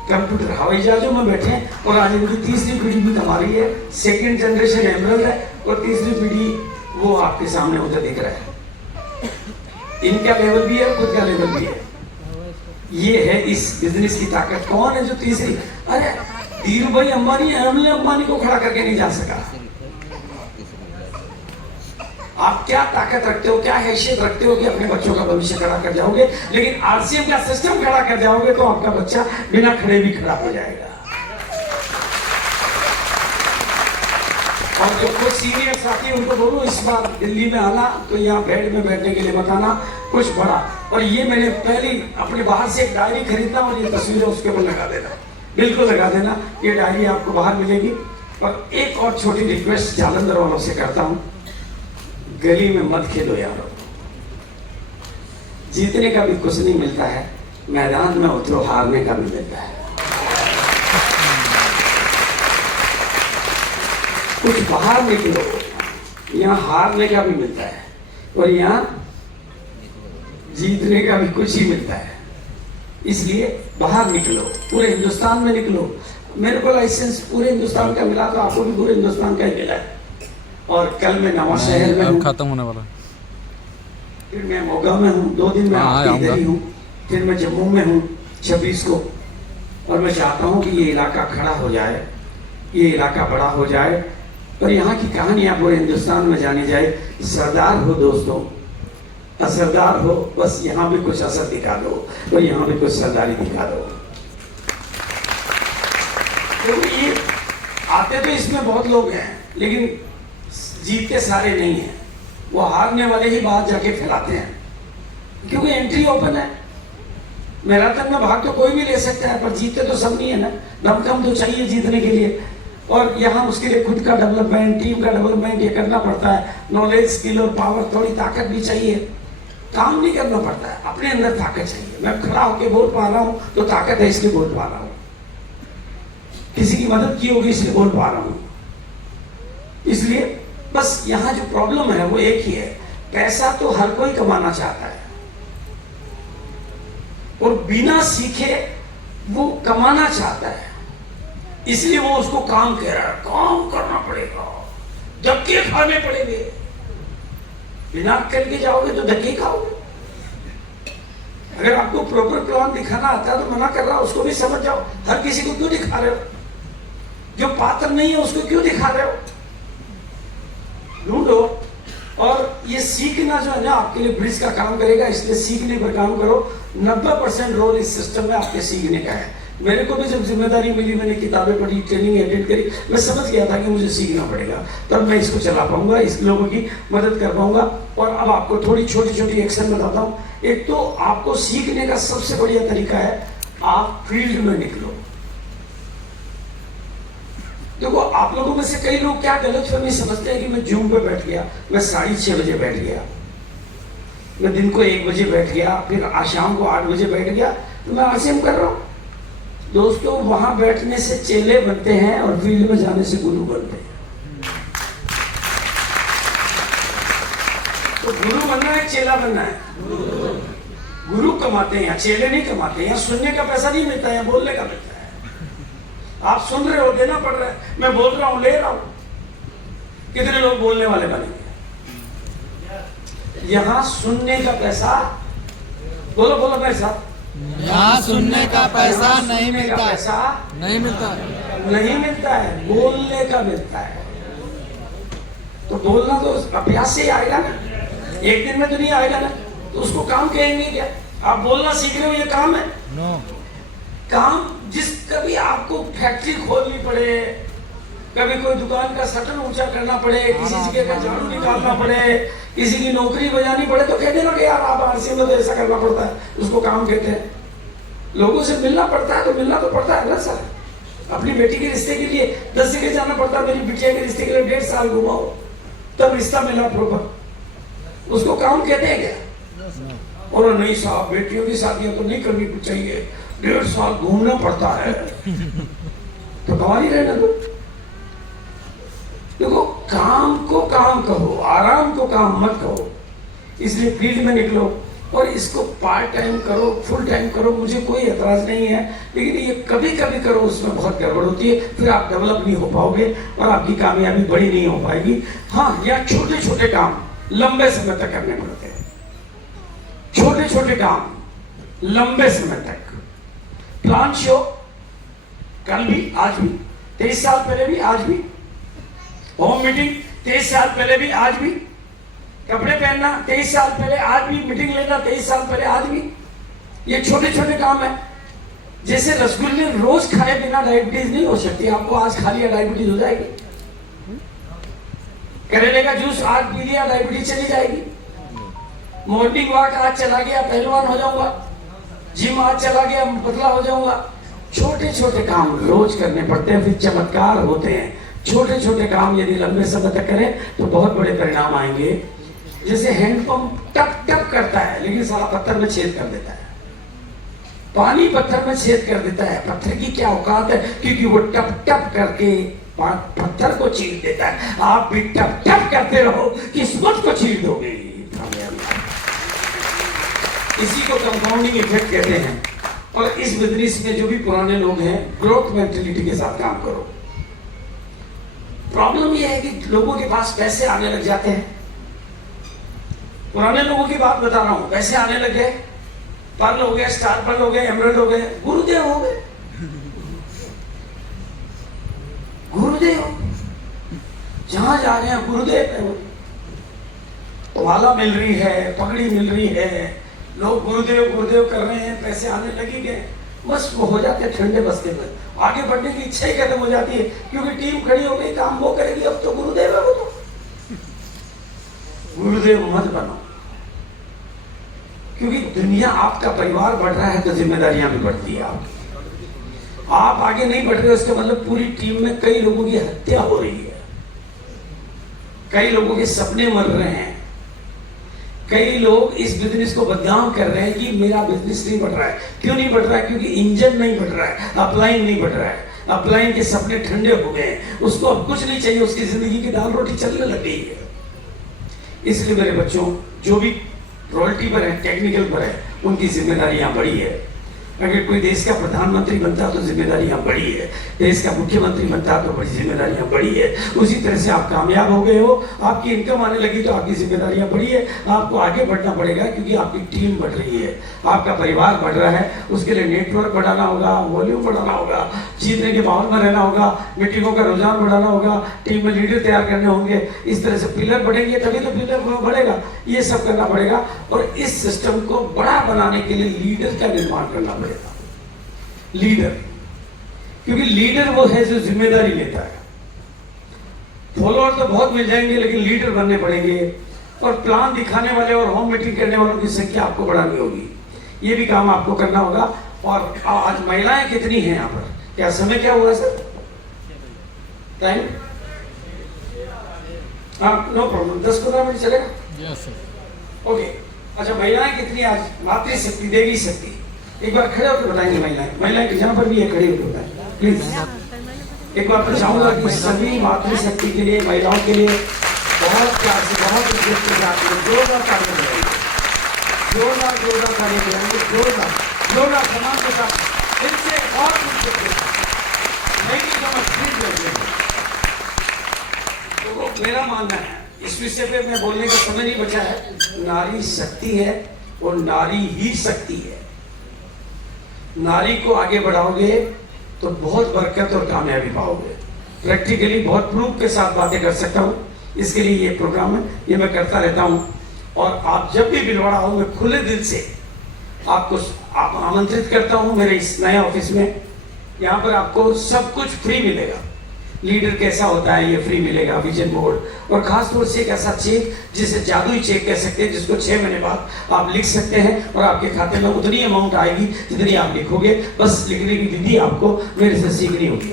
कंप्यूटर, हवाई जहाजों में बैठे, और आज इनकी 3री पीढ़ी भी हमारी है। 2nd जनरेशन एमरल्ड है, और 3री पीढ़ी वो आपके सामने उधर दिख रहा है। इनका लेवल भी है, खुद का लेवल भी है। ये है इस बिजनेस की ताकत। कौन है जो 3री? अरे धीरू भाई अंबानी, अनिल अंबानी को खड़ा करके नहीं जा सका। आप क्या ताकत रखते हो, क्या हैसियत रखते हो कि अपने बच्चों का भविष्य खड़ा कर जाओगे? लेकिन आरसीएम का सिस्टम खड़ा कर जाओगे तो आपका बच्चा बिना खड़े भी खड़ा हो जाएगा। और जो कुछ सीनियर साथी उनको बोलो इस बार दिल्ली में आना तो यहाँ बेड में बैठने के लिए बताना कुछ बड़ा। और ये मैंने पहली अपने बाहर से एक डायरी खरीदना, और ये तस्वीरें उसके ऊपर लगा देना, बिल्कुल लगा देना। ये डायरी आपको बाहर मिलेगी। और एक और छोटी रिक्वेस्ट जालंधर वालों से करता हूँ, गली में मत खेलो यारो। जीतने का भी कुछ नहीं मिलता है, मैदान में उतरो हारने का भी मिलता है। कुछ बाहर निकलो, यहाँ हारने का भी मिलता है, और यहाँ जीतने का भी कुछ ही मिलता है। इसलिए बाहर निकलो, पूरे हिंदुस्तान में निकलो। मेरे को लाइसेंस पूरे हिंदुस्तान का मिला, तो आपको भी पूरे हिंदुस्तान का ही मिला है। और कल मैं नवा शहर में हूँ, खत्म होने वाला। फिर मैं मोगा में हूँ, 2 दिन में आपके इधर ही हूँ, फिर मैं जम्मू में हूँ 26 को। और मैं चाहता हूँ कि ये इलाका खड़ा हो जाए, ये इलाका बड़ा हो जाए, और यहाँ की कहानियाँ पूरे हिंदुस्तान में जानी जाए। सरदार हो दोस्तों, असरदार हो, बस यहाँ भी कुछ असर दिखा दो और यहाँ भी कुछ सरदारी दिखा दो। तो ये आते तो इसमें बहुत लोग हैं, लेकिन जीतते सारे नहीं हैं। वो हारने वाले ही बात जाके फैलाते हैं, क्योंकि एंट्री ओपन है। मैराथन में भाग तो कोई भी ले सकता है, पर जीतते तो सब नहीं है ना। दमखम तो चाहिए जीतने के लिए, और यहाँ उसके लिए खुद का डेवलपमेंट, टीम का डेवलपमेंट ये करना पड़ता है। नॉलेज, स्किल और पावर, थोड़ी ताकत भी चाहिए। काम नहीं करना पड़ता है, अपने अंदर ताकत चाहिए। मैं खड़ा होकर बोल पा रहा हूँ तो ताकत है, इसलिए बोल पा रहा हूँ। किसी की मदद की होगी इसलिए बोल पा रहा हूँ। इसलिए बस यहाँ जो प्रॉब्लम है वो एक ही है, पैसा तो हर कोई कमाना चाहता है, और बिना सीखे वो कमाना चाहता है, इसलिए वो उसको काम कह रहा है। काम करना पड़ेगा, धक्के खाने पड़ेंगे। बिना अक्ल के जाओगे तो धक्के खाओगे। अगर आपको प्रॉपर प्लान दिखाना आता है तो मना कर रहा, उसको भी समझ जाओ। हर किसी को क्यों दिखा रहे हो? जो पात्र नहीं है उसको क्यों दिखा रहे हो? ढूंढो। और ये सीखना जो है ना आपके लिए ब्रिज का काम करेगा, इसलिए सीखने पर काम करो। 90% रोल इस सिस्टम में आपके सीखने का है। मेरे को भी जब जिम्मेदारी मिली, मैंने किताबें पढ़ी, ट्रेनिंग अटेंड करी, मैं समझ गया था कि मुझे सीखना पड़ेगा, तब मैं इसको चला पाऊंगा, इस लोगों की मदद कर पाऊंगा। और अब आपको थोड़ी छोटी छोटी एक्शन बताता हूँ। एक तो आपको सीखने का सबसे बढ़िया तरीका है, आप फील्ड में निकलो। देखो, आप लोगों में से कई लोग क्या गलतफहमी समझते हैं कि मैं जूम पे बैठ गया, मैं 6:30 बजे बैठ गया, मैं दिन को 1 बजे बैठ गया, फिर शाम को 8 बजे बैठ गया, तो मैं आरसीएम कर रहा हूं। दोस्तों, वहां बैठने से चेले बनते हैं और फील्ड में जाने से गुरु बनते हैं। तो गुरु बनना है, चेला बनना है? गुरु कमाते हैं, चेले नहीं कमाते हैं। यहाँ सुनने का पैसा नहीं मिलता है, बोलने का मिलता है। आप सुन रहे हो, देना पड़ रहा है। मैं बोल रहा हूं, ले रहा हूं। कितने लोग बोलने वाले बनेंगे? यहां सुनने का पैसा, बोलो बोलो मेरे साथ, यहाँ सुनने का पैसा नहीं मिलता। पैसा नहीं मिलता, नहीं मिलता है, बोलने का मिलता है। तो बोलना तो अभ्यास से ही आएगा ना, एक दिन में तो नहीं आएगा ना। तो उसको काम कहेंगे क्या? आप बोलना सीख रहे हो, ये काम है? नो। काम जिस कभी आपको फैक्ट्री खोलनी पड़े, कभी कोई दुकान का शटर ऊंचा करना पड़े, किसी जगह का झाड़ू निकालना पड़े, किसी की नौकरी बजानी पड़े, तो कह देना कि यार आप आरसीएम में तो ऐसा करना पड़ता है, उसको काम कहते हैं। लोगों से मिलना पड़ता है तो मिलना तो पड़ता है ना सर। अपनी बेटी के रिश्ते के लिए 10 जगह जाना पड़ता है, मेरी बिटिया के रिश्ते के लिए 1.5 साल घुमाओ, तब रिश्ता मिला प्रॉपर। उसको काम कहते हैं क्या? और नहीं साहब, बेटियों की शादियां तो नहीं करनी चाहिए, 1.5 साल घूमना पड़ता है, तो गंवा नहीं रहना दो। देखो, काम को काम कहो, आराम को काम मत कहो। इसलिए फील्ड में निकलो और इसको पार्ट टाइम करो, फुल टाइम करो, मुझे कोई एतराज नहीं है। लेकिन ये कभी कभी करो, उसमें बहुत गड़बड़ होती है, फिर आप डेवलप नहीं हो पाओगे और आपकी कामयाबी बड़ी नहीं हो पाएगी। हाँ, या छोटे छोटे काम लंबे समय तक करने पड़ते हैं। छोटे छोटे काम लंबे समय तक। प्लान शो कल भी, आज भी, 23 साल पहले भी, आज भी। होम मीटिंग 23 साल पहले भी, आज भी। कपड़े पहनना 23 साल पहले, आज भी। मीटिंग लेना 23 साल पहले, आज भी। ये छोटे छोटे काम है। जैसे रसगुल्ले रोज खाए बिना डायबिटीज नहीं हो सकती, आपको आज खा लिया डायबिटीज हो जाएगी। करेले का जूस आज पी लिया, डायबिटीज चली जाएगी। मॉर्निंग वॉक आज चला गया, पहलवान हो जाऊंगा। जिम आज चला गया, पतला हो जाऊंगा। छोटे छोटे काम रोज करने पड़ते हैं, फिर चमत्कार होते हैं। छोटे छोटे काम यदि लंबे समय तक करें तो बहुत बड़े परिणाम आएंगे। जैसे हैंडपंप टप टप करता है, लेकिन सारा पत्थर में छेद कर देता है। पानी पत्थर में छेद कर देता है। पत्थर की क्या औकात है, क्योंकि वो टप टप करके पत्थर को चीर देता है। आप भी टप टप करते रहो, किस्मत को चीर दोगे। इसी को कंपाउंडिंग इफेक्ट कहते हैं। और इस बिजनेस में जो भी पुराने लोग हैं, ग्रोथ मेंटेलिटी के साथ काम करो। प्रॉब्लम यह है कि लोगों के पास पैसे आने लग जाते हैं। पुराने लोगों की बात बता रहा हूं, पैसे आने लग गए, पर्ल हो गए, स्टार पर्ल हो गए, एमरल्ड हो गए, गुरुदेव हो गए। गुरुदेव जहां जा रहे हैं गुरुदेव है वो। माला मिल रही है, पगड़ी मिल रही है, लोग गुरुदेव गुरुदेव कर रहे हैं, पैसे आने लगी गए, बस वो हो जाते ठंडे बस्ते में, आगे बढ़ने की इच्छा ही खत्म हो जाती है, क्योंकि टीम खड़ी हो गई, काम वो करेगी, अब तो गुरुदेव है वो तो। गुरुदेव मत बनो, क्योंकि दुनिया, आपका परिवार बढ़ रहा है तो जिम्मेदारियां भी बढ़ती है आपकी। आप आगे नहीं बढ़ रहे हो, इसका मतलब पूरी टीम में कई लोगों की हत्या हो रही है, कई लोगों के सपने मर रहे हैं, कई लोग इस बिजनेस को बदनाम कर रहे हैं कि मेरा बिजनेस नहीं बढ़ रहा है। क्यों नहीं बढ़ रहा है? क्योंकि इंजन नहीं बढ़ रहा है, अपलाइन नहीं बढ़ रहा है, अपलाइन के सपने ठंडे हो गए हैं, उसको अब कुछ नहीं चाहिए, उसकी जिंदगी की दाल रोटी चलने लग गई है। इसलिए मेरे बच्चों, जो भी रॉयल्टी पर है, टेक्निकल पर है, उनकी जिम्मेदारियां बड़ी है। अगर कोई देश का प्रधानमंत्री बनता तो जिम्मेदारियां बड़ी है, देश का मुख्यमंत्री बनता तो बड़ी जिम्मेदारियां बड़ी है। उसी तरह से आप कामयाब हो गए हो, आपकी इनकम आने लगी तो आपकी जिम्मेदारियां बड़ी है, आपको आगे बढ़ना पड़ेगा, क्योंकि आपकी टीम बढ़ रही है, आपका परिवार बढ़ रहा है, उसके लिए नेटवर्क बढ़ाना होगा, वॉल्यूम बढ़ाना होगा, जीतने के माहौल में रहना होगा, मीटिंगों का रुझान बढ़ाना होगा, टीम में लीडर तैयार करने होंगे, इस तरह से पिलर बढ़ेंगे तभी तो पिलर बढ़ेगा, ये सब करना पड़ेगा। और इस सिस्टम को बड़ा बनाने के लिए लीडर का निर्माण करना पड़ेगा। लीडर, क्योंकि लीडर वो है जो जिम्मेदारी लेता है। फॉलोअर तो बहुत मिल जाएंगे, लेकिन लीडर बनने पड़ेंगे, और प्लान दिखाने वाले और होम मीटिंग करने वालों की संख्या आपको बढ़ानी होगी, ये भी काम आपको करना होगा। और आज महिलाएं कितनी हैं यहाँ पर? क्या समय क्या हुआ सर? टाइम? हाँ, नो प्रॉब्लम, 10-15 मिनट चलेगा? Yes sir. ओके, अच्छा महिलाएं कितनी आज? मातृशक्ति, देवी शक्ति, एक बार खड़े होकर बताएंगे महिलाएं जहां पर भी है खड़े होकर बताएं प्लीज। एक बार तो चाहूंगा कि सभी मातृशक्ति के लिए, महिलाओं के लिए बहुत प्यार से, बहुत इज्जत के साथ जोरदार ताली बजाएंगे, जोरदार ताली बजाएंगे, जोरदार सम्मान के साथ, इनसे बहुत इज्जत के साथ तो मेरा मानना है, इस विषय पे मैं बोलने का समय नहीं बचा है। नारी शक्ति है और नारी ही शक्ति है। नारी को आगे बढ़ाओगे तो बहुत बरकत और कामयाबी पाओगे। प्रैक्टिकली बहुत प्रूफ के साथ बातें कर सकता हूँ, इसके लिए ये प्रोग्राम है, ये मैं करता रहता हूँ। और आप जब भी भिलवाड़ा हो, मैं खुले दिल से आपको आमंत्रित करता हूँ मेरे इस नए ऑफिस में। यहाँ पर आपको सब कुछ फ्री मिलेगा। लीडर कैसा होता है ये फ्री मिलेगा, विजन बोर्ड, और खास तौर से एक ऐसा चेक जिसे जादुई चेक कह सकते हैं, जिसको 6 महीने बाद आप लिख सकते हैं और आपके खाते में उतनी अमाउंट आएगी जितनी आप लिखोगे। बस लिखने की विधि आपको मेरे से सीखनी होगी।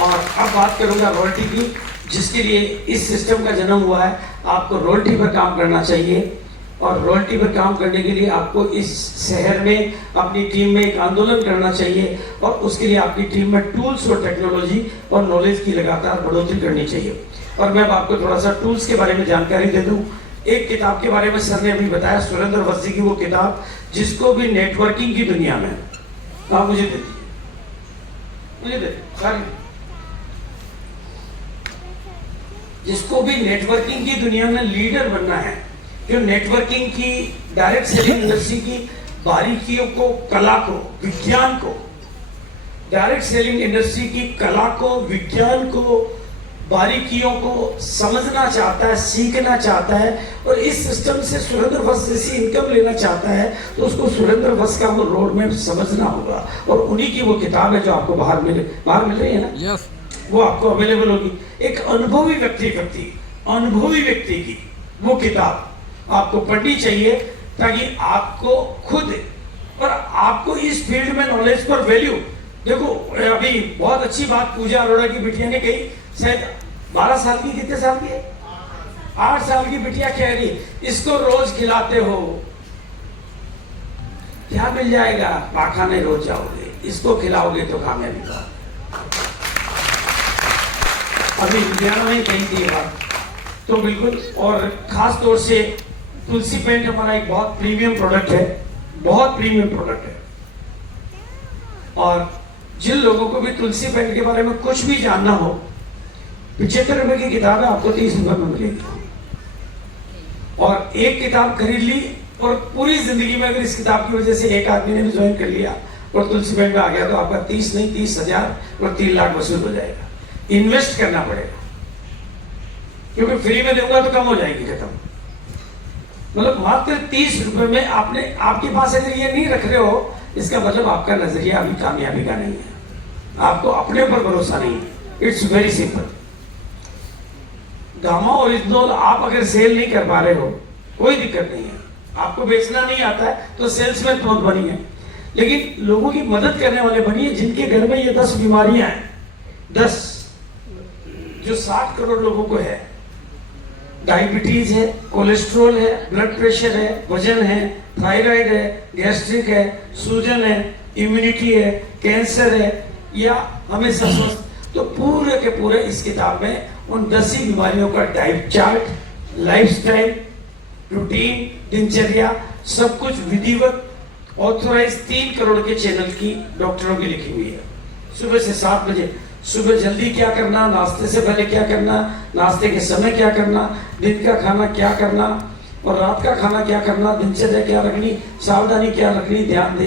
और अब बात करूंगा रॉयल्टी की, जिसके लिए इस सिस्टम का जन्म हुआ है। आपको रॉयल्टी पर काम करना चाहिए, और रॉयल्टी पर काम करने के लिए आपको इस शहर में अपनी टीम में एक आंदोलन करना चाहिए, और उसके लिए आपकी टीम में टूल्स और टेक्नोलॉजी और नॉलेज की लगातार बढ़ोतरी करनी चाहिए। और मैं आपको थोड़ा सा टूल्स के बारे में जानकारी दे दूं। एक किताब के बारे में सर ने अभी बताया, सुरेंद्र वस्सी की वो किताब, जिसको भी नेटवर्किंग की दुनिया में, आप मुझे दे दीजिए, मुझे दे सर, जिसको भी नेटवर्किंग की दुनिया में लीडर बनना है, जो नेटवर्किंग की, डायरेक्ट सेलिंग इंडस्ट्री की बारीकियों को, कला को, विज्ञान को, डायरेक्ट सेलिंग इंडस्ट्री की कला को, विज्ञान को, बारीकियों को समझना चाहता है, सीखना चाहता है, और इस सिस्टम से सुरेंद्र वस्स जैसी इनकम लेना चाहता है, तो उसको सुरेंद्र वस्स का वो रोड मैप समझना होगा। और उन्हीं की वो किताब है जो आपको बाहर मिल रही है ना, यस, वो आपको अवेलेबल होगी। एक अनुभवी व्यक्ति की वो किताब आपको पढ़नी चाहिए, ताकि आपको खुद और आपको इस फील्ड में नॉलेज पर वैल्यू। देखो अभी बहुत अच्छी बात पूजा अरोड़ा की बिटिया ने कही, शायद 12 साल की, कितने साल की है, 8 साल की बिटिया कह रही, इसको रोज खिलाते हो, क्या मिल जाएगा? पाखाने रोज जाओगे, इसको खिलाओगे तो कामयाबी पाओगे। अभी लुधियाना में कही थी ये बात, तो बिल्कुल। और खास तौर से तुलसी पेंट हमारा एक बहुत प्रीमियम प्रोडक्ट है, बहुत प्रीमियम प्रोडक्ट है। और जिन लोगों को भी तुलसी पेंट के बारे में कुछ भी जानना हो, 75 रुपए की किताब है, आपको 30 रुपए में मिलेगी। और एक किताब खरीद ली, और पूरी जिंदगी में अगर इस किताब की वजह से एक आदमी ने भी ज्वाइन कर लिया और तुलसी पेंट में आ गया, तो आपका 30 नहीं 30,000 और 3 लाख वसूल हो जाएगा। इन्वेस्ट करना पड़ेगा, क्योंकि फ्री में दूंगा तो कम हो जाएगी, खत्म। मतलब मात्र 30 रुपए में आपने, आपके पास अगर ये नहीं रख रहे हो, इसका मतलब आपका नजरिया अभी कामयाबी का नहीं है, आपको अपने ऊपर भरोसा नहीं है। It's very simple. Gamma original आप अगर सेल नहीं कर पा रहे हो, कोई दिक्कत नहीं है, आपको बेचना नहीं आता है तो सेल्समैन मत बनिए, लेकिन लोगों की मदद करने वाले बनिए जिनके घर में ये 10 बीमारियां हैं, 10 जो 60 करोड़ लोगों को है। डायबिटीज है, कोलेस्ट्रॉल है, ब्लड प्रेशर है, वजन है, थायराइड है, गैस्ट्रिक है, सूजन है, इम्यूनिटी है, कैंसर है, या हमेशा स्वस्थ। तो पूरे के पूरे इस किताब में उन 10 ही बीमारियों का डाइट चार्ट, लाइफस्टाइल, रूटीन, दिनचर्या, सब कुछ विधिवत ऑथोराइज 3 करोड़ के चैनल की डॉक्टरों की लिखी हुई है। सुबह से 7 बजे, सुबह जल्दी क्या करना, नाश्ते से पहले क्या करना, नाश्ते के समय क्या करना, दिन का खाना क्या करना और रात का खाना क्या करना, दिनचर्या क्या रखनी, सावधानी क्या रखनी, ध्यान दे।